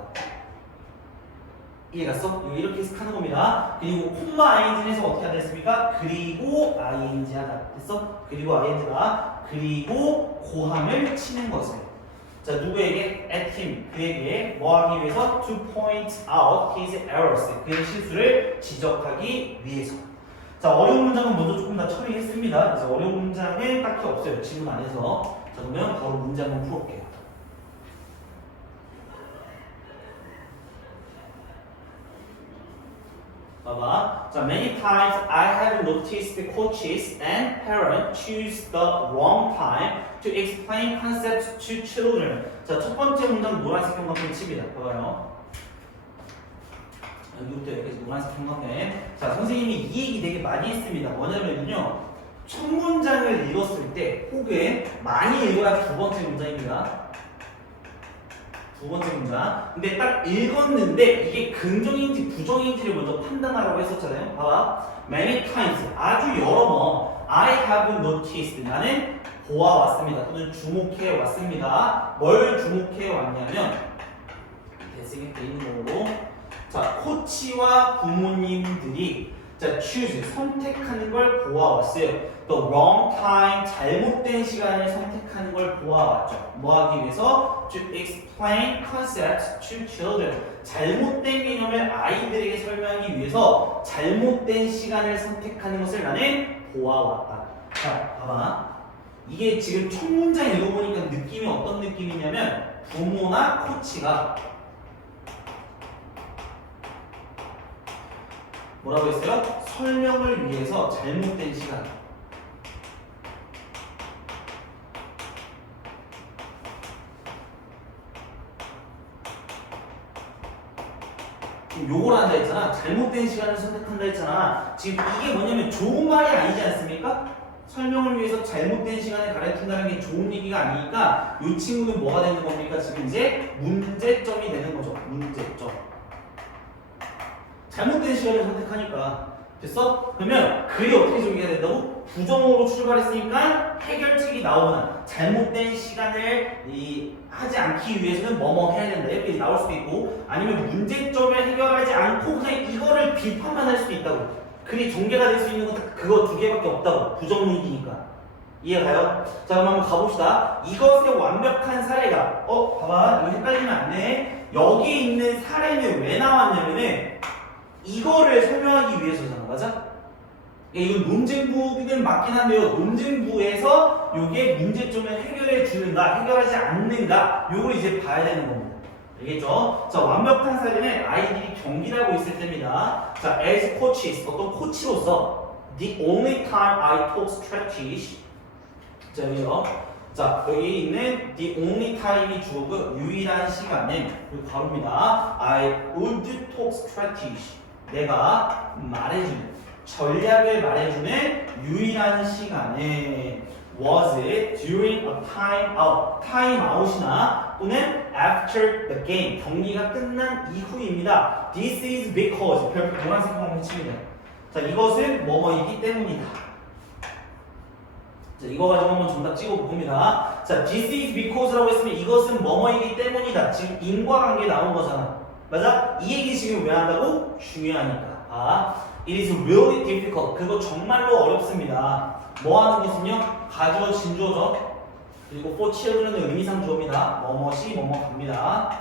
이해갔어? 이렇게 해석하는 겁니다. 그리고 콤마 ing는 해석 어떻게 하다 했습니까? 그리고 ing 하다. 됐어? 그리고 ing가 그리고 고함을 치는 것을. 자, 누구에게? at him. 그에게 뭐 하기 위해서? to point out his errors. 그의 실수를 지적하기 위해서. 자, 어려운 문장은 먼저 조금 다 처리했습니다. 그래서 어려운 문장은 딱히 없어요. 질문 안에서. 자, 그러면 바로 문제 한번 풀어볼게요. 봐봐. 자, many times I have noticed the coaches and parents choose the wrong time to explain concepts to children. 자, 첫 번째 문장 노란색 형광펜 칩니다. 봐봐요. 여기부터 여기까지 노란색 형광펜. 자, 선생님이 이 얘기 되게 많이 했습니다. 뭐냐면요, 첫 문장을 읽었을 때 혹은 많이 읽어야 두 번째 문장입니다. 두 번째 문장. 근데 딱 읽었는데 이게 긍정인지 부정인지를 먼저 판단하라고 했었잖아요. 봐봐. Many times, 아주 여러 번 I have noticed, 나는 보아왔습니다. 또는 주목해 왔습니다. 뭘 주목해 왔냐면 대승에 돼 있는 거로, 자, 코치와 부모님들이 자, choose, 선택하는 걸 보아왔어요. The wrong time, 잘못된 시간을 선택하는 걸 보아왔죠. 뭐 하기 위해서? To explain concepts to children. 잘못된 개념을 아이들에게 설명하기 위해서 잘못된 시간을 선택하는 것을 나는 보아왔다. 자, 봐봐. 이게 지금 첫 문장 읽어보니까 느낌이 어떤 느낌이냐면 부모나 코치가 뭐라고 했어요? 설명을 위해서 잘못된 시간. 지금 요걸 한다 했잖아. 잘못된 시간을 선택한다 했잖아. 지금 이게 뭐냐면 좋은 말이 아니지 않습니까? 설명을 위해서 잘못된 시간을 가르친다는 게 좋은 얘기가 아니니까 이 친구는 뭐가 되는 겁니까? 지금 이제 문제점이 되는 거죠. 문제점. 잘못된 시간을 선택하니까. 됐어? 그러면 글이 어떻게 정리가 된다고? 부정어로 출발했으니까 해결책이 나오거나 잘못된 시간을 하지 않기 위해서는 뭐뭐 해야 된다 이렇게 나올 수도 있고, 아니면 문제점을 해결하지 않고 그냥 이거를 비판만 할 수도 있다고. 글이 전개가 될 수 있는 건 그거 두 개밖에 없다고. 부정문이니까. 이해가요? 자, 그럼 한번 가봅시다. 이것의 완벽한 사례가 봐봐, 이거 헷갈리면 안 돼. 여기 있는 사례는 왜 나왔냐면은 이거를 설명하기 위해서잖아. 맞아? 이건 논쟁부는 맞긴 한데요. 논쟁부에서 이게 문제점을 해결해 주는가, 해결하지 않는가, 요걸 이제 봐야 되는 겁니다. 알겠죠? 자, 완벽한 사례는 아이들이 경기를 하고 있을 때입니다. 자, as coaches, 어떤 코치로서 the only time I talk strategy. 자, 여기요. 자, 여기 있는 the only time이 주어고 유일한 시간은 여기 가로입니다. I would talk strategy. 내가 말해주는 전략을 말해주는 유일한 시간은 was it during a time out, time out이나 또는 after the game, 경기가 끝난 이후입니다. This is because, 별표 노란색 框해칩니다. 자, 이것은 뭐뭐이기 때문이다. 자, 이거 가지고 한번 정답 찍어봅니다. 자, this is because라고 했으면 이것은 뭐뭐이기 때문이다. 지금 인과관계 나온 거잖아. 맞아? 이 얘기 지금 왜 한다고? 중요하니까. It is really difficult. 그거 정말로 어렵습니다. 뭐 하는 것은요? 가주어, 진주어죠. 그리고 for children은 의미상 주어입니다. 뭐뭐시, 뭐뭐 갑니다.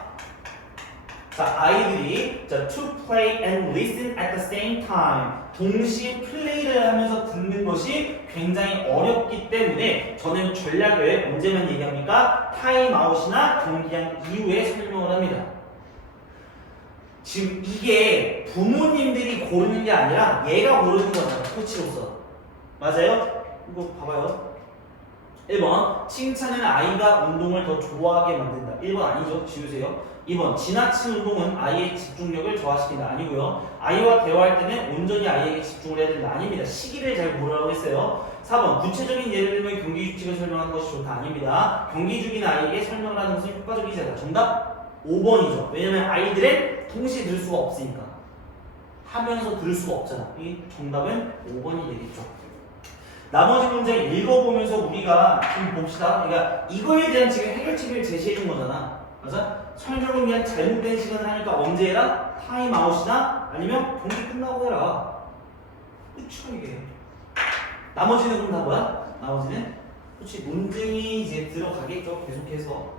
자, 아이들이 자, to play and listen at the same time. 동시에 플레이를 하면서 듣는 것이 굉장히 어렵기 때문에 저는 전략을 언제만 얘기합니까? 타임아웃이나 경기한 이후에 설명을 합니다. 지금 이게 부모님들이 고르는 게 아니라 얘가 고르는 거잖아, 코치로서. 맞아요? 이거 봐봐요. 1번, 칭찬은 아이가 운동을 더 좋아하게 만든다. 1번 아니죠? 지우세요. 2번, 지나친 운동은 아이의 집중력을 저하시킨다. 아니고요. 아이와 대화할 때는 온전히 아이에게 집중을 해야 된다. 아닙니다. 시기를 잘 고르라고 했어요. 4번, 구체적인 예를 들면 경기 규칙을 설명하는 것이 좋다. 아닙니다. 경기 중인 아이에게 설명을 하는 것은 효과적이지 않다. 정답 5번이죠. 왜냐면 아이들은 동시에 들을 수가 없으니까. 하면서 들을 수가 없잖아. 이 정답은 5번이 되겠죠. 나머지 문제 읽어보면서 우리가 좀 봅시다. 그러니까 이거에 대한 지금 해결책을 제시해 준 거잖아. 맞아? 설명을 위한 잘못된 시간을 하니까 언제 해라? 타임아웃이나 아니면 경기 끝나고 해라. 그쵸 이게. 나머지는 그럼 다 뭐야? 나머지는 그렇지 논증이 이제 들어가겠죠. 계속해서.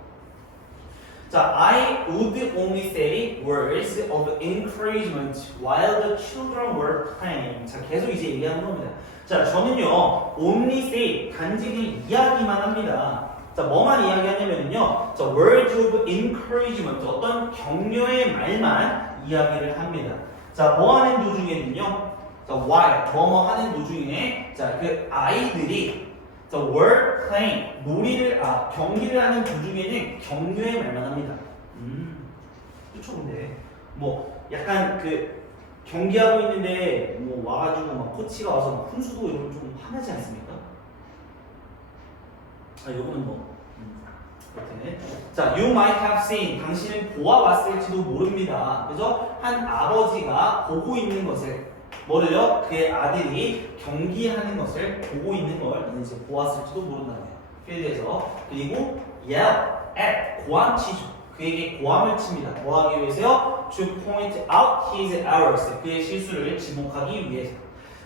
자, I would only say words of encouragement while the children were playing. 자, 계속 이제 얘기하는 겁니다. 자, 저는요, only say, 단지 그냥 이야기만 합니다. 자, 뭐만 이야기하냐면요, 자, words of encouragement, 어떤 격려의 말만 이야기를 합니다. 자, 뭐 하는 도중에는요, 자, while, 뭐뭐 하는 도중에, 자, 그 아이들이 자, were playing, 경기를 하는 도중에는 격려의 말만 합니다. 그쵸, 근데. 뭐, 약간 경기하고 있는데, 뭐, 와가지고 막 코치가 와서 막 훈수도 이런 좀 화나지 않습니까? 요거는 뭐. 그렇네. 자, you might have seen, 당신은 보아왔을지도 모릅니다. 그죠? 한 아버지가 보고 있는 것을, 뭐를요? 그의 아들이 경기하는 것을 보고 있는 걸 이제 보았을지도 모른다는 거예요. 필드에서. 그리고 yell at, 고함치죠. 그에게 고함을 칩니다. 뭐 하기 위해서요? To point out his errors, 그의 실수를 지목하기 위해서.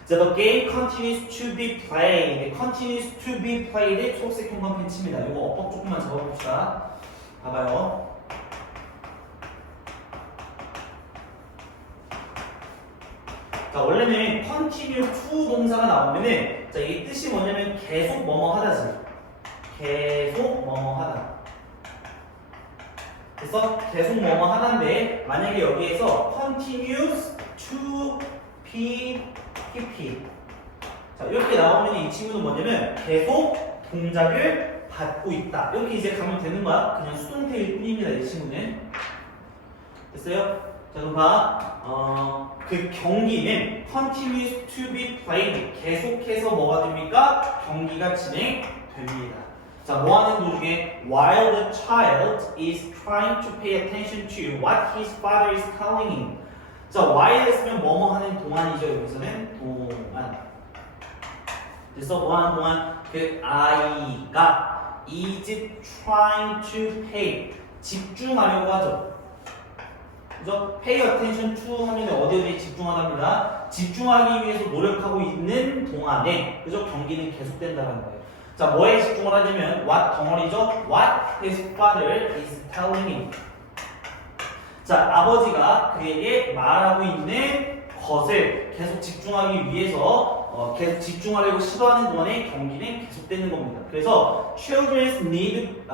자, the game continues to be played. continues to be played. 초록색 형광 펜 칩니다. 이거 어법 조금만 잡아봅시다. 봐봐요. 자, 원래는 continue to 동사가 나오면은 자, 이게 뜻이 뭐냐면 계속 뭐뭐 하다지. 계속 뭐뭐 하다. 그래서 계속 뭐뭐 하다인데 만약에 여기에서 continues to be PP. 자, 이렇게 나오면 이 친구는 뭐냐면 계속 동작을 받고 있다. 이렇게 이제 가면 되는 거야. 그냥 수동태일 뿐입니다. 이 친구는. 됐어요? 자, 그럼 봐. 그 경기는 continues to be played. 계속해서 뭐가 됩니까? 경기가 진행됩니다. 자, 뭐 하는 도중에 while the child is trying to pay attention to what his father is telling him. 자, while 했으면 뭐뭐 하는 동안이죠. 여기서는 동안. 그래서 뭐 하는 동안 그 아이가 is trying to pay. 집중하려고 하죠. 그죠? pay attention to 하면 어디에 집중하답니다. 집중하기 위해서 노력하고 있는 동안에 그죠? 경기는 계속된다는 거예요. 자, 뭐에 집중을 하냐면 what 덩어리죠? What his father is telling him. 자, 아버지가 그에게 말하고 있는 것을 계속 집중하기 위해서 계속 집중하려고 시도하는 동안에 경기는 계속되는 겁니다. 그래서 children need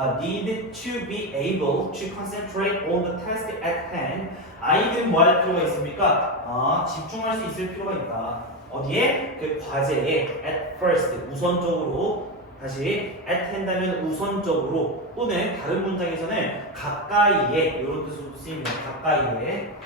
to be able to concentrate on the task at hand. 아이들은 뭐 할 필요가 있습니까? 집중할 수 있을 필요가 있다. 어디에? 그 과제에 at first 우선적으로 다시 at hand 하면 우선적으로 또는 다른 문장에서는 가까이에 이런 뜻으로 쓰입니다. 가까이에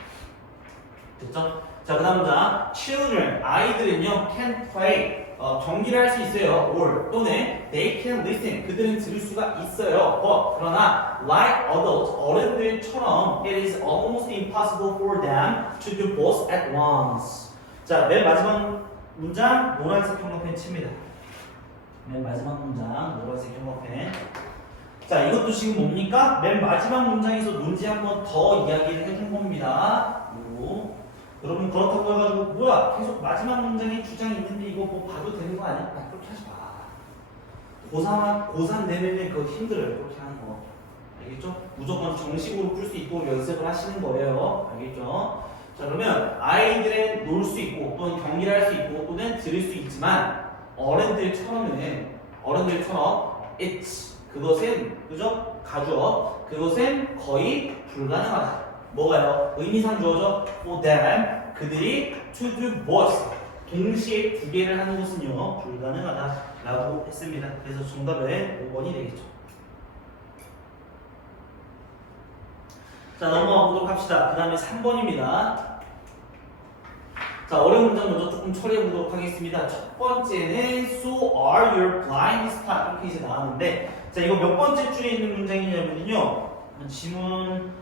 됐죠? 자, 그 다음 문장 children 아이들은요 can play 경기를 할 수 있어요 or 또는 they can listen 그들은 들을 수가 있어요 but 그러나 like adults 어른들처럼 it is almost impossible for them to do both at once. 자, 맨 마지막 문장 노란색 형광펜 칩니다. 맨 마지막 문장 노란색 형광펜. 자, 이것도 지금 뭡니까? 맨 마지막 문장에서 논지 한번 더 이야기를 해준 겁니다. 요거. 여러분 그렇다고 해가지고 뭐야 계속 마지막 문장에 주장이 있는데 이거 뭐 봐도 되는 거 아니야? 그렇게 하지 마. 고3 내내는 그거 힘들어요. 그렇게 하는 거. 알겠죠? 무조건 정식으로 풀 수 있도록 연습을 하시는 거예요. 알겠죠? 자, 그러면 아이들은 놀 수 있고 또는 경기를 할 수 있고 또는 들을 수 있지만 어른들처럼 it's 그것은 그죠? 가주어 그것은 거의 불가능하다. 뭐가요? 의미상 주어죠? for them 그들이 to do both 동시에 두 개를 하는 것은요 불가능하다 라고 했습니다. 그래서 정답은 5번이 되겠죠. 자, 넘어가 보도록 합시다. 그 다음에 3번입니다. 자, 어려운 문장 먼저 조금 처리해 보도록 하겠습니다. 첫 번째는 So are your blind spot 이렇게 이제 나왔는데 자, 이거 몇 번째 줄에 있는 문장이냐면요 지문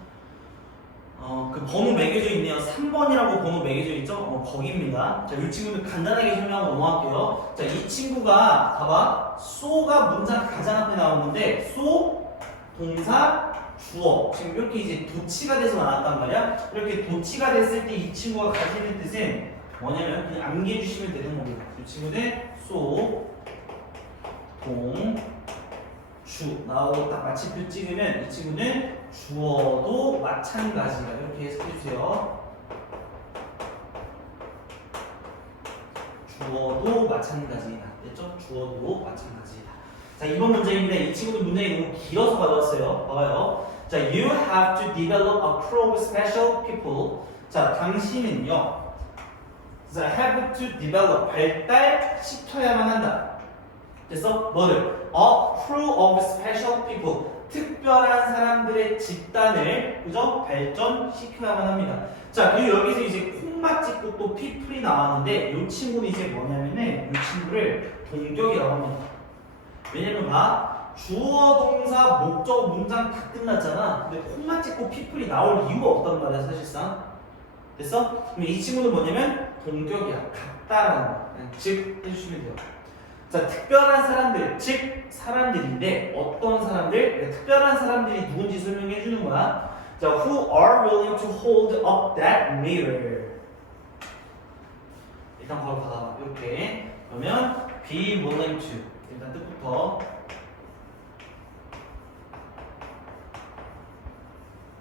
그 번호 매겨져 있네요. 3번이라고 번호 매겨져 있죠? 거기입니다. 자, 이 친구는 간단하게 설명하고 넘어갈게요. 자, 이 친구가 봐봐. so가 문장 가장 앞에 나오는데 so 동사 주어 지금 이렇게 이제 도치가 돼서 나왔단 말이야. 이렇게 도치가 됐을 때 이 친구가 가지는 뜻은 뭐냐면 그냥 암기해 주시면 되는 겁니다. 이 친구는 so 주 나오고 딱 마침표 찍으면 이 친구는 주어도 마찬가지다 이렇게 해석해주세요. 주어도 마찬가지다 됐죠? 주어도 마찬가지다. 자, 이번 문제인데 이 친구도 문장이 너무 길어서 가져왔어요. 봐봐요. 자, you have to develop a crew of special people. 자, 당신은요 자, have to develop 발달시켜야만 한다. 그래서 뭐를? A crew of special people 특별한 사람들의 집단을 그죠? 발전시켜야만 합니다. 자, 그리고 여기서 이제 콤마 찍고 또 people이 나왔는데 이 친구는 이제 뭐냐면은 이 친구를 동격이라고 합니다. 왜냐면 봐 주어 동사 목적 문장 다 끝났잖아. 근데 콤마 찍고 people이 나올 이유가 없단 말이야 사실상. 됐어? 그럼 이 친구는 뭐냐면 동격이야. 같다라는 거. 즉 해주시면 돼요. 자, 특별한 사람들, 즉 사람들인데 어떤 사람들? 네, 특별한 사람들이 누군지 설명해 주는 거야. 자, who are willing to hold up that mirror. 일단 바로 받아봐. 이렇게. 그러면 be willing to. 일단 뜻부터.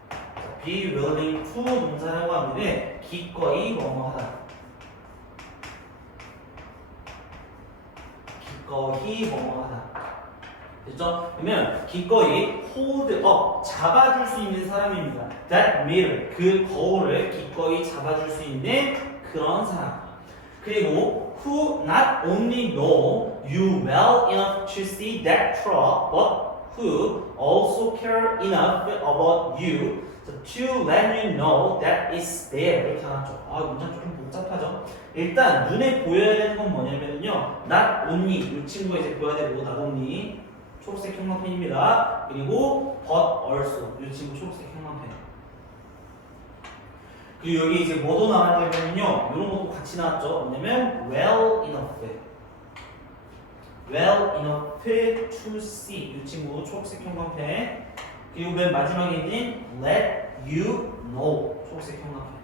자, be willing to 동사라고 하는데 기꺼이 뭐뭐하다. 기꺼이 뭐뭐하다. 됐죠? 그러면 기꺼이 hold up 잡아줄 수 있는 사람입니다. That mirror 그 거울을 기꺼이 잡아줄 수 있는 그런 사람. 그리고 who not only know you well enough to see that truck, but who also care enough about you to let you know that it's there. 이렇게 나왔죠. 문장 조금 복잡하죠. 일단 눈에 보여야 되는 건 뭐냐면요, not only 이 친구가 이제 보여야 되고 not only 초록색 형광펜입니다. 그리고 but also 이 친구 초록색 형광펜. 그리고 여기 이제 뭐도 나왔냐면요, 이런 것도 같이 나왔죠. 뭐냐면 well enough to see 이 친구 초록색 형광펜. 그리고 맨 마지막에 있는 let you know 초록색 형광펜.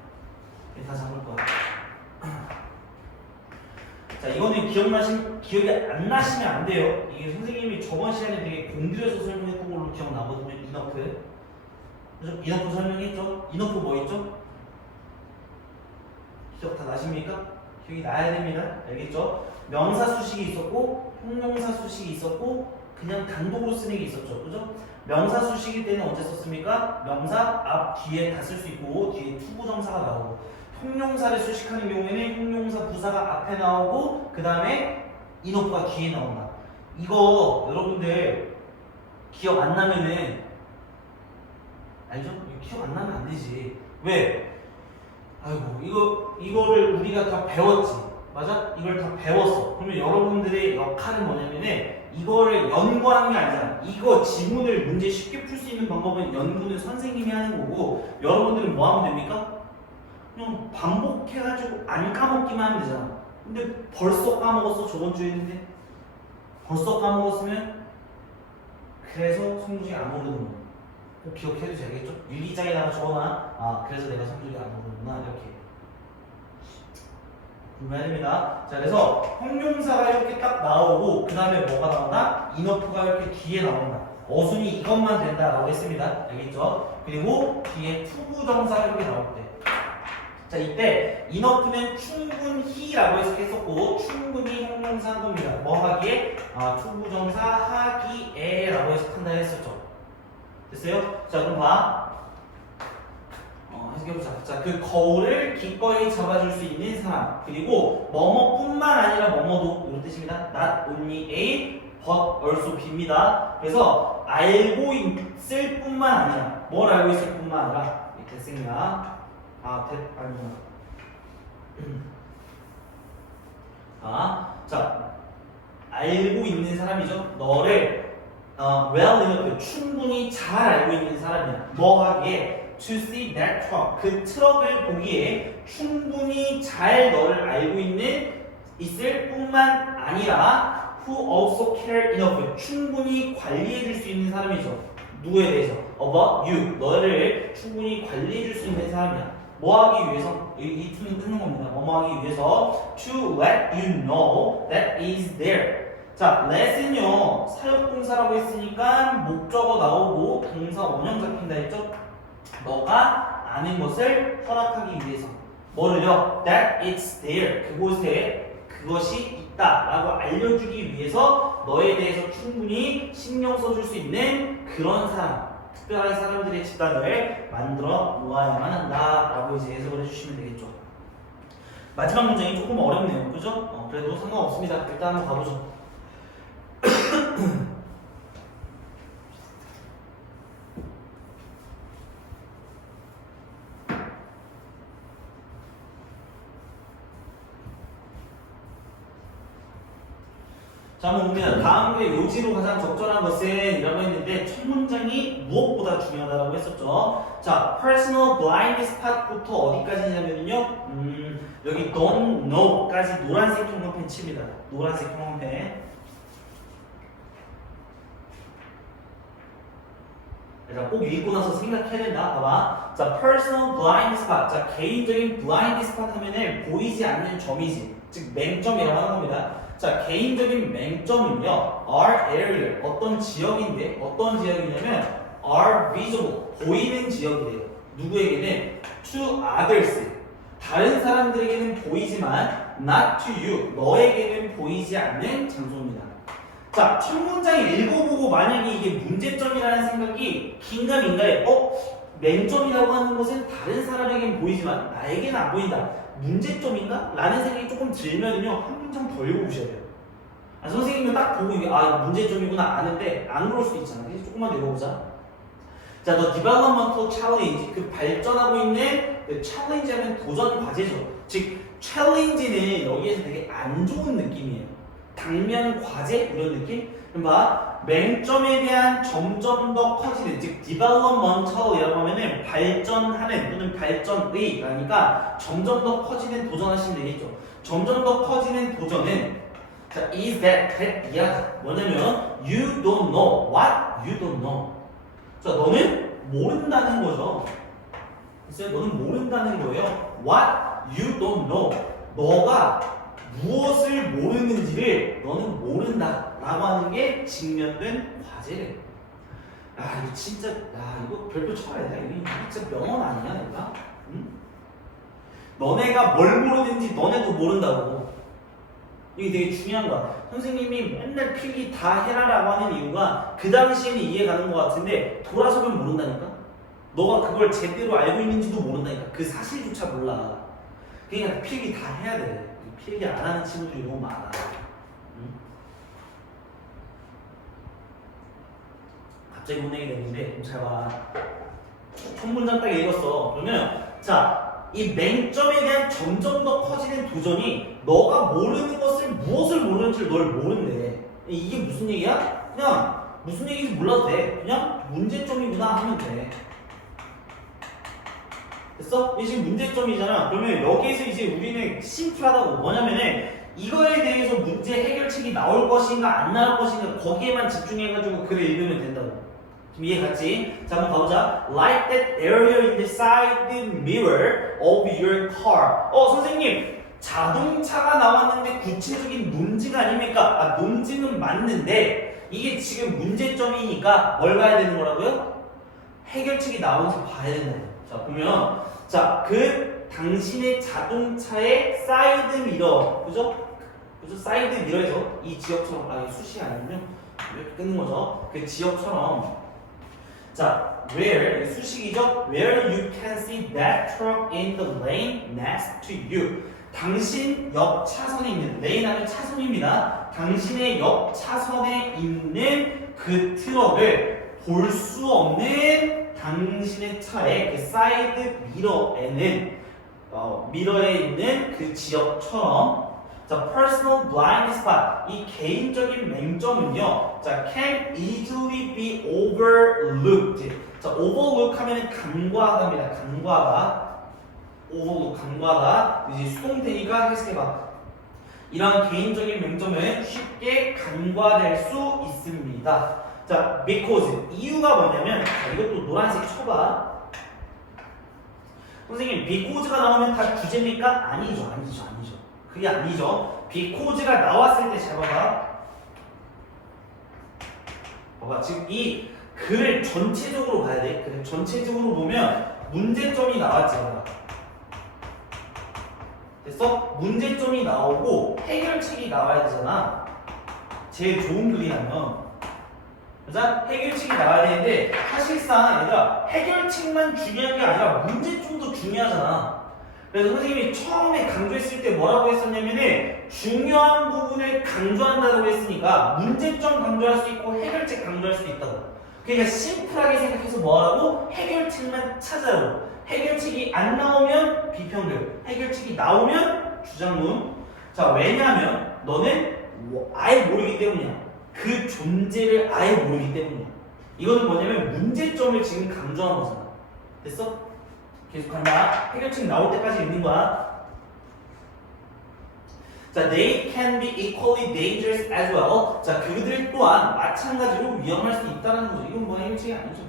다 잡을 거야. 자, 이거는 기억이 안 나시면 안 돼요. 이게 선생님이 저번 시간에 되게 공들여서 설명했던 걸로 기억나거든요. 이너프. 그죠? 이너프 설명했죠? 이너프 뭐 있죠? 기억 다 나십니까? 기억이 나야 됩니다. 알겠죠? 명사 수식이 있었고 형용사 수식이 있었고 그냥 단독으로 쓰는 게 있었죠. 그죠? 명사 수식일 때는 언제 썼습니까? 명사 앞 뒤에 다 쓸 수 있고 뒤에 투부정사가 나오고 형용사를 수식하는 경우에는 형용사 부사가 앞에 나오고 그 다음에 인어프가 뒤에 나온다. 이거 여러분들 기억 안 나면은 알죠? 기억 안 나면 안 되지. 왜? 아이고 이거를 우리가 다 배웠지. 맞아? 이걸 다 배웠어. 그러면 여러분들의 역할은 뭐냐면은 이거를 연구하는 게 아니잖아. 이거 지문을 문제 쉽게 풀 수 있는 방법은 연구는 선생님이 하는 거고 여러분들은 뭐 하면 됩니까? 그냥 반복해가지고 안 까먹기만 하면 되잖아. 근데 벌써 까먹었어. 저번 주에 했는데 벌써 까먹었으면 그래서 성적이 안 오르는 거야. 꼭 기억해두세요. 알겠죠? 일기장에다가 적어놔. 그래서 내가 성적이 안 오르는구나. 이렇게 구분해야 됩니다. 자, 그래서 형용사가 이렇게 딱 나오고 그 다음에 뭐가 나온다? 인어프가 이렇게 뒤에 나온다. 어순이 이것만 된다라고 했습니다. 알겠죠? 그리고 뒤에 투부정사가 이렇게 나올 때. 자, 이때 인어프는 충분히라고 했었고 충분히 형용사 한 겁니다. 뭐 하기에? 투부정사 하기에라고 해석한다 했었죠. 됐어요? 자, 그럼 봐. 해석해보자. 자, 그 거울을 기꺼이 잡아줄 수 있는 사람. 그리고 뭐뭐뿐만 아니라 뭐뭐도 이런 뜻입니다. Not only A, but also B입니다. 그래서 알고 있을 뿐만 아니라 뭘 알고 있을 뿐만 아니라 됐습니다. 아니구나. 자, 알고 있는 사람이죠. 너를 well enough, 충분히 잘 알고 있는 사람이야. 뭐 하기에? To see that truck, 그 트럭을 보기에 충분히 잘 너를 알고 있을 뿐만 아니라 who also care enough, 충분히 관리해 줄 수 있는 사람이죠. 누구에 대해서? about you, 너를 충분히 관리해 줄 수 있는 사람이야. 뭐 하기 위해서? 이 to는 끊는 겁니다. 뭐 하기 위해서? To let you know that is there. 자, let은요 사역동사라고 했으니까 목적어 나오고 동사 원형 잡힌다 했죠? 너가 아는 것을 허락하기 위해서 뭐를요? That it's there, 그곳에 그것이 있다 라고 알려주기 위해서 너에 대해서 충분히 신경 써줄 수 있는 그런 사람, 특별한 사람들의 집단을 만들어 놓아야만 한다 라고 이제 해석을 해주시면 되겠죠. 마지막 문장이 조금 어렵네요. 그죠? 그래도 상관없습니다. 일단 한번 가보죠. 자, 한번 봅니다. 다음에 요지로 가장 적절한 것은 이라고 했는데 첫 문장이 무엇보다 중요하다고 했었죠. 자, personal blind spot부터 어디까지냐면요. 여기 don't know까지 노란색 형광펜 칩니다. 노란색 형광펜. 자, 꼭 읽고 나서 생각해야 된다. 봐봐. 자, personal blind spot. 자, 개인적인 blind spot 하면은 보이지 않는 점이지. 즉, 맹점이라고 하는 겁니다. 자, 개인적인 맹점은요, are area, 어떤 지역인데, 어떤 지역이냐면, are visible, 보이는 지역이래요. 누구에게는? to others, 다른 사람들에게는 보이지만, not to you, 너에게는 보이지 않는 장소입니다. 자, 첫 문장 읽어보고 만약에 이게 문제점이라는 생각이 긴가민가해. 맹점이라고 하는 것은 다른 사람에게는 보이지만, 나에게는 안 보인다. 문제점인가? 라는 생각이 조금 들면은요, 한 문장 더 읽어보셔야 돼요. 선생님은 딱 보고 이게 이거 문제점이구나 아는데 안 그럴 수도 있잖아. 그래서 조금만 더 읽어보자. 자, the developmental challenge, 그 발전하고 있는 그 challenge는 도전 과제죠. 즉, challenge는 여기에서 되게 안 좋은 느낌이에요. 당면 과제 이런 느낌? 그럼 봐, 맹점에 대한 점점 더 커지는, 즉 developmental이라고 하면은 발전하는 또는 발전의, 그러니까 점점 더 커지는 도전하시면 되겠죠. 점점 더 커지는 도전은 자, is that 이야기 뭐냐면 you don't know what you don't know. 자, 너는 모른다는 거죠. 글쎄요, 너는 모른다는 거예요. What you don't know. 너가 무엇을 모르는지를 너는 모른다 라고 하는 게 직면된 과제래요. 이거 진짜 이거 별표 쳐야 돼. 이거 진짜 명언 아니야 이거? 응? 너네가 뭘 모르는지 너네도 모른다고. 이게 되게 중요한 거야. 선생님이 맨날 필기 다 해라라고 하는 이유가 그 당시에는 이해가는 것 같은데 돌아서면 모른다니까? 너가 그걸 제대로 알고 있는지도 모른다니까. 그 사실조차 몰라. 그러니까 필기 다 해야 돼. 필기 안 하는 친구들이 너무 많아. 응? 갑자기 못 내게 되는데 잘 봐. 첫 문장 딱 읽었어. 그러면 자, 이 맹점에 대한 점점 더 커지는 도전이 너가 모르는 것을 무엇을 모르는지 널 모른대. 이게 무슨 얘기야? 그냥 무슨 얘기인지 몰라도 돼. 그냥 문제점이구나 하면 돼. 됐어? 이게 지금 문제점이잖아. 그러면 여기에서 이제 우리는 심플하다고. 뭐냐면은 이거에 대해서 문제 해결책이 나올 것인가 안 나올 것인가 거기에만 집중해가지고 글을 읽으면 된다고. 지금 이해 갔지? 자, 한번 가보자. Like that area in the side mirror of your car. 선생님, 자동차가 나왔는데 구체적인 논지가 아닙니까? 아, 논지는 맞는데 이게 지금 문제점이니까 뭘 봐야 되는 거라고요? 해결책이 나오는지 봐야 된다고. 자, 보면 자, 그 당신의 자동차의 사이드 미러, 그죠? 그죠? 사이드 미러에서 이 지역처럼, 아, 수식이 아니군요. 이렇게 끊는 거죠. 그 지역처럼. 자, where, 수식이죠? Where you can see that truck in the lane next to you. 당신 옆 차선에 있는, 레인 하면 차선입니다. 당신의 옆 차선에 있는 그 트럭을 볼 수 없는 당신의 차의 그 사이드 미러에는 미러에 있는 그 지역처럼 자, personal blind spot 이 개인적인 맹점은요. 자, can easily be overlooked. 자, overlook 하면은 간과하다입니다. 간과하다. overlook 간과하다. 이제 수동태니까 해석해봐. 이런 개인적인 맹점은 쉽게 간과될 수 있습니다. 자, because 이유가 뭐냐면 자, 이것도 노란색 쳐봐. 선생님, because가 나오면 다 주제입니까? 아니죠. 그게 아니죠. because가 나왔을 때 잘 봐봐. 봐봐, 지금 이 글을 전체적으로 봐야 돼. 그래, 전체적으로 보면 문제점이 나왔지. 됐어? 문제점이 나오고 해결책이 나와야 되잖아. 제일 좋은 글이라면. 그래서 해결책이 나와야 되는데 사실상 얘들아 해결책만 중요한 게 아니라 문제점도 중요하잖아. 그래서 선생님이 처음에 강조했을 때 뭐라고 했었냐면은 중요한 부분을 강조한다고 했으니까 문제점 강조할 수 있고 해결책 강조할 수 있다고. 그러니까 심플하게 생각해서 뭐하라고? 해결책만 찾아라고. 해결책이 안 나오면 비평글, 해결책이 나오면 주장문. 자, 왜냐하면 너는 아예 모르기 때문이야. 그 존재를 아예 모르기 때문이야. 이거는 뭐냐면 문제점을 지금 강조한 거잖아. 됐어? 계속 한다. 해결책 나올 때까지 읽는 거야. 자, they can be equally dangerous as well. 자, 그들 또한 마찬가지로 위험할 수 있다는 거죠. 이건 뭐 해결책이 아니죠.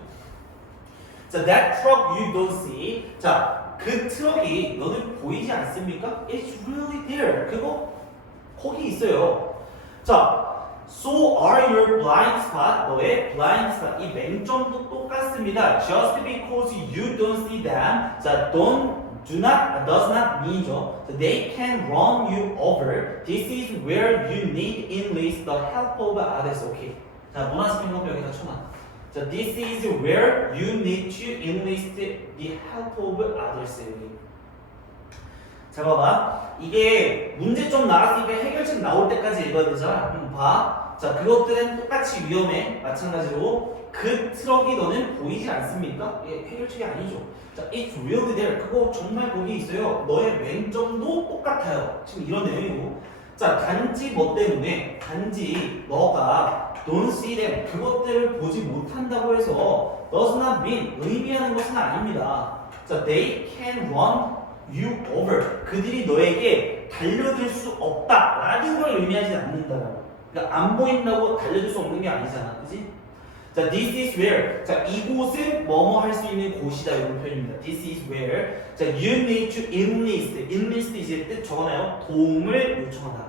자, that truck you don't see. 자, 그 트럭이 너는 보이지 않습니까? It's really there. 그거 거기 있어요. 자, so are your blind spot. 너의 blind spot. 이 맹점도 똑같습니다. Just because you don't see them. 자, do not, does not mean죠. So they can run you over. This is where you need enlist the help of others. Okay. 자, 문화식 행동 여기다 쳐놔. 자, this is where you need to enlist the help of others. 자, 봐봐. 이게 문제점 나왔으니까 해결책 나올 때까지 읽어야 되잖아. 그럼 봐. 자, 그것들은 똑같이 위험해. 마찬가지로 그 트럭이 너는 보이지 않습니까? 이게 해결책이 아니죠. 자, it's really there. 그거 정말 거기 있어요. 너의 맹점도 똑같아요. 지금 이런 내용이고. 자, 단지 뭐 때문에? 단지 너가 don't see them. 그것들을 보지 못한다고 해서 does not mean 의미하는 것은 아닙니다. 자, they can run you over. 그들이 너에게 달려들 수 없다 라는 걸 의미하지 않는다라고. 그러니까 안 보인다고 달려들 수 없는 게 아니잖아. 그치? 자, this is where. 자, 이곳은 뭐뭐 할 수 있는 곳이다. 이런 표현입니다. This is where. 자, you need to enlist. enlist 이제 뜻 적어놔요. 도움을 요청하다.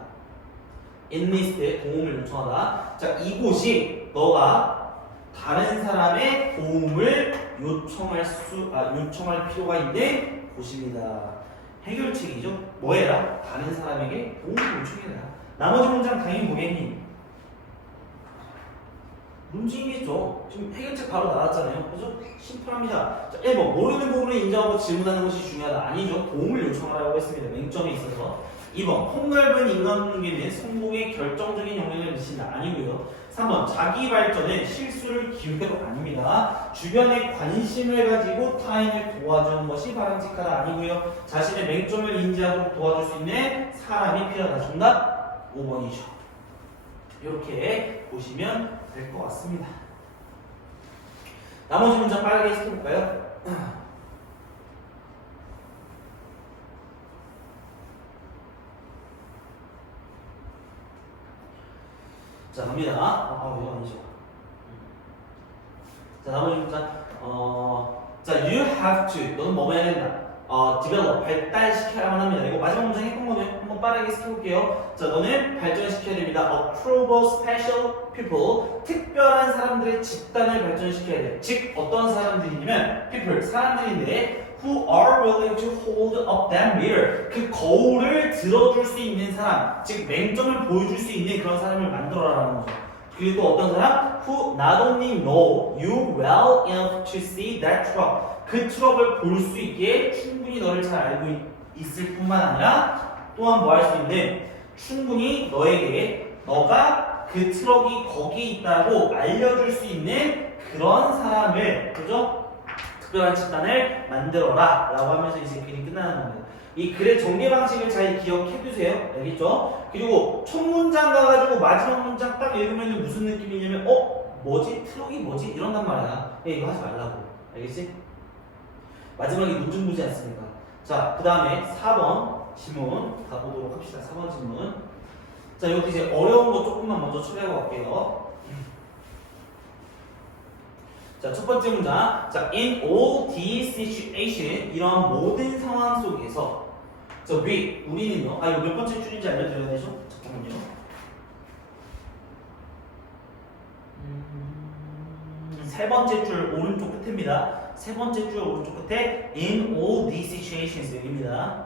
enlist, 도움을 요청하다. 자, 이곳이 너가 다른 사람의 도움을 요청할 필요가 있는 곳입니다. 해결책이죠. 뭐 해라? 다른 사람에게 도움을 요청해라. 나머지 문장 당연히 뭐겠니? 문제이겠죠. 지금 해결책 바로 나왔잖아요. 그죠? 심플합니다. 자, 1번. 모르는 부분을 인정하고 질문하는 것이 중요하다. 아니죠. 도움을 요청하라고 했습니다. 맹점에 있어서. 2번. 폭넓은 인간관계는 성공에 결정적인 영향을 미친다. 아니고요. 3번. 자기 발전은 실수를 기회로 아닙니다. 주변에 관심을 가지고 타인을 도와주는 것이 바람직하다. 아니고요. 자신의 맹점을 인지하도록 도와줄 수 있는 사람이 필요하다. 정답 5번이죠. 이렇게 보시면 될 것 같습니다. 나머지 문장 빠르게 해석해볼까요? 자, 갑니다. 이거 아니죠. 자, 나머지 문장. 자, you have to. 너는 뭐 해야 된다. develop. 발달시켜야만 합니다. 이거 마지막 문장 했던 거는 한번 빠르게 스켜볼게요. 자, 너는 발전시켜야 됩니다. A group of special people. 특별한 사람들의 집단을 발전시켜야 돼. 즉, 어떤 사람들이냐면, people. 사람들인데, who are willing to hold up that mirror. 그 거울을 들어줄 수 있는 사람. 즉, 맹점을 보여줄 수 있는 그런 사람을 만들어라라는 거죠. 그리고 또 어떤 사람? Who not only know you well enough to see that truck. 그 트럭을 볼 수 있게 충분히 너를 잘 알고 있을 뿐만 아니라 또한 뭐 할 수 있는 충분히 너에게 너가 그 트럭이 거기에 있다고 알려줄 수 있는 그런 사람을 그죠? 특별한 집단을 만들어라 라고 하면서 이제 글이 끝나는 겁니다. 이 글의 전개 방식을 잘 기억해 두세요. 알겠죠? 그리고 첫 문장 가가지고 마지막 문장 딱 읽으면 무슨 느낌이냐면 뭐지? 트럭이 뭐지? 이런단 말이야. 야, 이거 하지 말라고. 알겠지? 마지막에 문중부지 않습니까? 자, 그 다음에 4번 지문 가보도록 합시다. 4번 지문. 자, 이것도 이제 어려운 거 조금만 먼저 처리하고 갈게요. 자, 첫 번째 문장. 자, in all these situations, 이런 모든 상황 속에서 자, 우리는요. 이거 몇 번째 줄인지 알려드려야 되죠? 잠깐만요. 세 번째 줄 오른쪽 끝입니다. 세 번째 줄 오른쪽 끝에 in all these situations 여기입니다.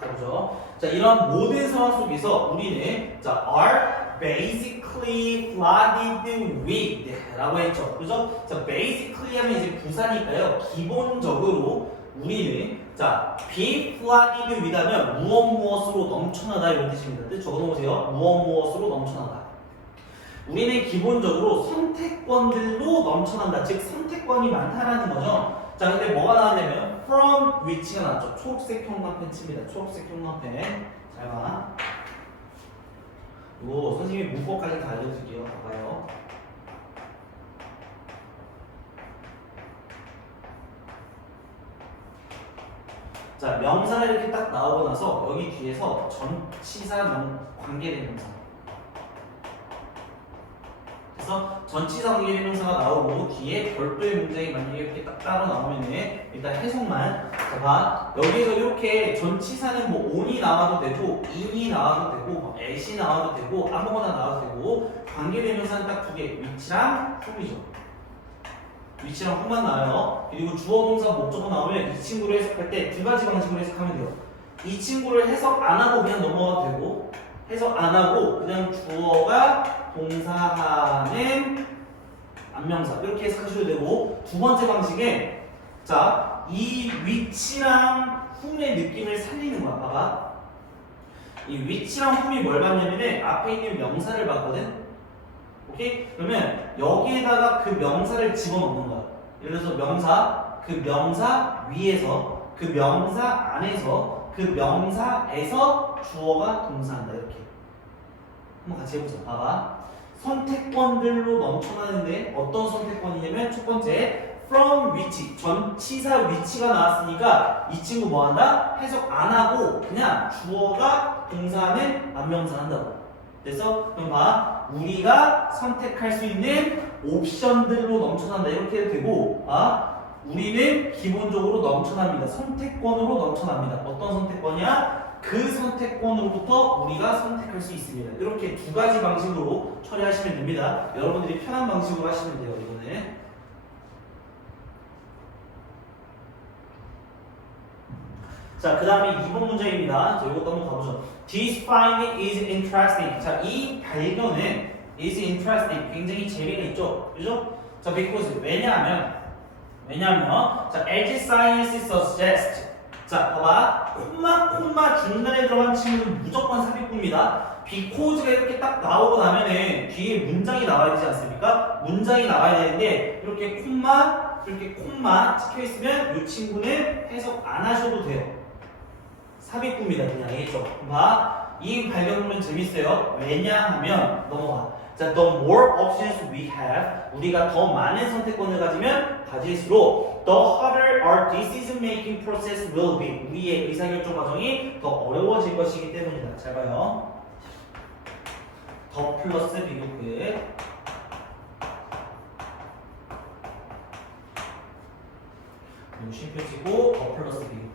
그렇죠? 자, 이런 모든 상황 속에서 우리는 자, are basically flooded with 라고 했죠. 그죠? 자, basically 하면 이제 부사니까요. 기본적으로 우리는 자, be flooded with 하면 무엇으로 넘쳐나다 이런 뜻입니다. 뜻 적어놓으세요. 무엇으로 넘쳐나다. 우리는 기본적으로 선택권들로 넘쳐난다. 즉 선택권이 많다라는 거죠. 자, 근데 뭐가 나왔냐면 from which가 나왔죠. 초록색 형광펜 칩니다. 초록색 형광펜. 잘 봐. 이거 선생님이 문법까지 다 알려드릴게요. 봐봐요. 자, 명사가 이렇게 딱 나오고 나서 여기 뒤에서 전치사 관계대명사. 그래서 전치사 관계대명사가 나오고 뒤에 별도의 문장이 만약에 이렇게 딱 따로 나오면은 일단 해석만. 자, 봐. 여기서 이렇게 전치사는 뭐 on이 나와도 되고 in이 나와도 되고 뭐 at이 나와도 되고 아무거나 나와도 되고 관계대명사는 딱 두 개. which랑 whom이죠. 위치랑 who만 나와요. 그리고 주어 동사 목적어 나오면 이 친구를 해석할 때 두 가지 방식으로 해석하면 돼요. 이 친구를 해석 안 하고 그냥 넘어가도 되고 해석 안 하고 그냥 주어가 동사하는 안명사 이렇게 해석하셔도 되고 두 번째 방식에 자, 이 위치랑 whom의 느낌을 살리는 거야. 봐봐. 이 위치랑 whom이 뭘 받냐면은 앞에 있는 명사를 받거든. 오케이? 그러면 여기에다가 그 명사를 집어넣는 거야. 예를 들어서 명사, 그 명사 위에서, 그 명사 안에서, 그 명사에서 주어가 동사한다. 이렇게. 한번 같이 해보자. 봐봐. 선택권들로 넘쳐나는데 어떤 선택권이냐면 첫 번째 from which 전치사 위치가 나왔으니까 이 친구 뭐 한다? 해석 안 하고 그냥 주어가 동사하는 안명사 한다고. 그래서 그럼 봐. 우리가 선택할 수 있는 옵션들로 넘쳐난다. 이렇게 해도 되고 우리는 기본적으로 넘쳐납니다. 선택권으로 넘쳐납니다. 어떤 선택권이야? 그 선택권으로부터 우리가 선택할 수 있습니다. 이렇게 두 가지 방식으로 처리하시면 됩니다. 여러분들이 편한 방식으로 하시면 돼요. 이거는 자, 그 다음에 2번 문제입니다. 자, 이것도 한번 가보죠. This finding is interesting. 자, 이 발견은 is interesting. 굉장히 재미가 있죠. 그죠? 자, because. 왜냐하면, 자, as science suggests. 자, 봐봐. 콤마 중간에 들어간 친구는 무조건 삽입구입니다. because가 이렇게 딱 나오고 나면은 뒤에 문장이 나와야 되지 않습니까? 문장이 나와야 되는데, 이렇게 콤마 찍혀 있으면 이 친구는 해석 안 하셔도 돼요. 삽입구입니다. 그냥 알겠죠? 봐. 이 발견물은 재밌어요. 왜냐하면 넘어가. 자, the more options we have, 우리가 더 많은 선택권을 가지면 가질수록 the harder our decision making process will be. 우리의 의사결정 과정이 더 어려워질 것이기 때문이다. 잘 봐요. 더 플러스 비교끝. 그리고 쉼표지고 더 플러스 비교끝.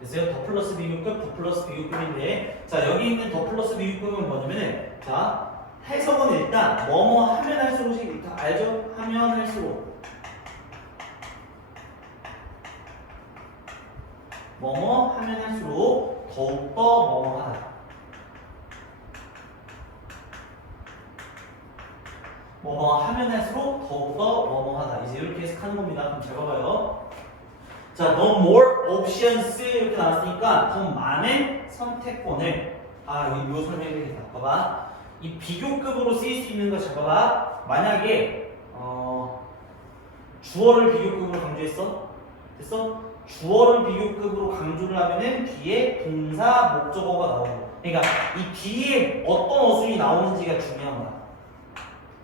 됐어요? 더 플러스 비교급, 더 플러스 비교급인데, 자, 여기 있는 더 플러스 비교급은 뭐냐면은, 자, 해석은 일단 뭐뭐 하면 할수록씩 다 알죠? 하면 할수록 뭐뭐 하면 할수록 더욱더 뭐뭐 하다. 뭐뭐 하면 할수록 더욱더 뭐뭐 하다. 이제 이렇게 해석하는 겁니다. 그럼 잘 봐봐요. 자, no more options 이렇게 나왔으니까 더 많은 선택권을 이거 설명해야 되겠다. 봐봐. 이 비교급으로 쓰일 수 있는 거 잘 봐봐. 만약에 주어를 비교급으로 강조했어? 됐어? 주어를 비교급으로 강조를 하면은 뒤에 동사, 목적어가 나오고. 그러니까 이 뒤에 어떤 어순이 나오는지가 중요한 거야.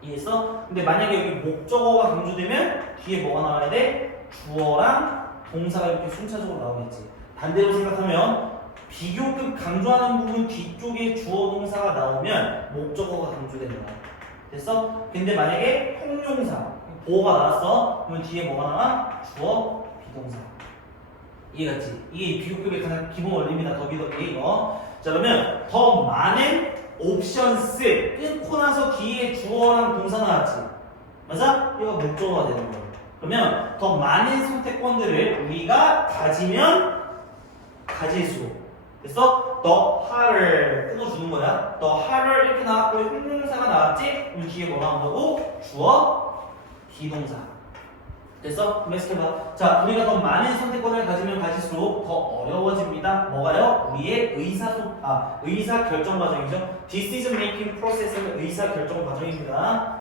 이해했어? 근데 만약에 여기 목적어가 강조되면 뒤에 뭐가 나와야 돼? 주어랑 동사가 이렇게 순차적으로 나오겠지. 반대로 생각하면 비교급 강조하는 부분 뒤쪽에 주어 동사가 나오면 목적어가 강조된다. 됐어? 근데 만약에 형용사 보어가 나왔어. 그러면 뒤에 뭐가 나와? 주어, 비동사. 이해갔지? 이게 비교급의 가장 기본 원리입니다. 더비더비 이거. 자, 그러면 더 많은 옵션스 끊고 나서 뒤에 주어랑 동사 나왔지. 맞아? 이거 목적어가 되는 거야. 그러면 더 많은 선택권들을 우리가 가지면 가질수록. 됐어? 더 harder 끊어주는 거야. 더 harder 이렇게 나왔고 형용사가 나왔지? 그럼 뒤에 뭐 나온다고? 주어, 비동사. 됐어? 그럼 해석해봐. 자, 우리가 더 많은 선택권을 가지면 가질수록 더 어려워집니다. 뭐가요? 우리의 의사 결정 과정이죠. Decision making process는 의사 결정 과정입니다.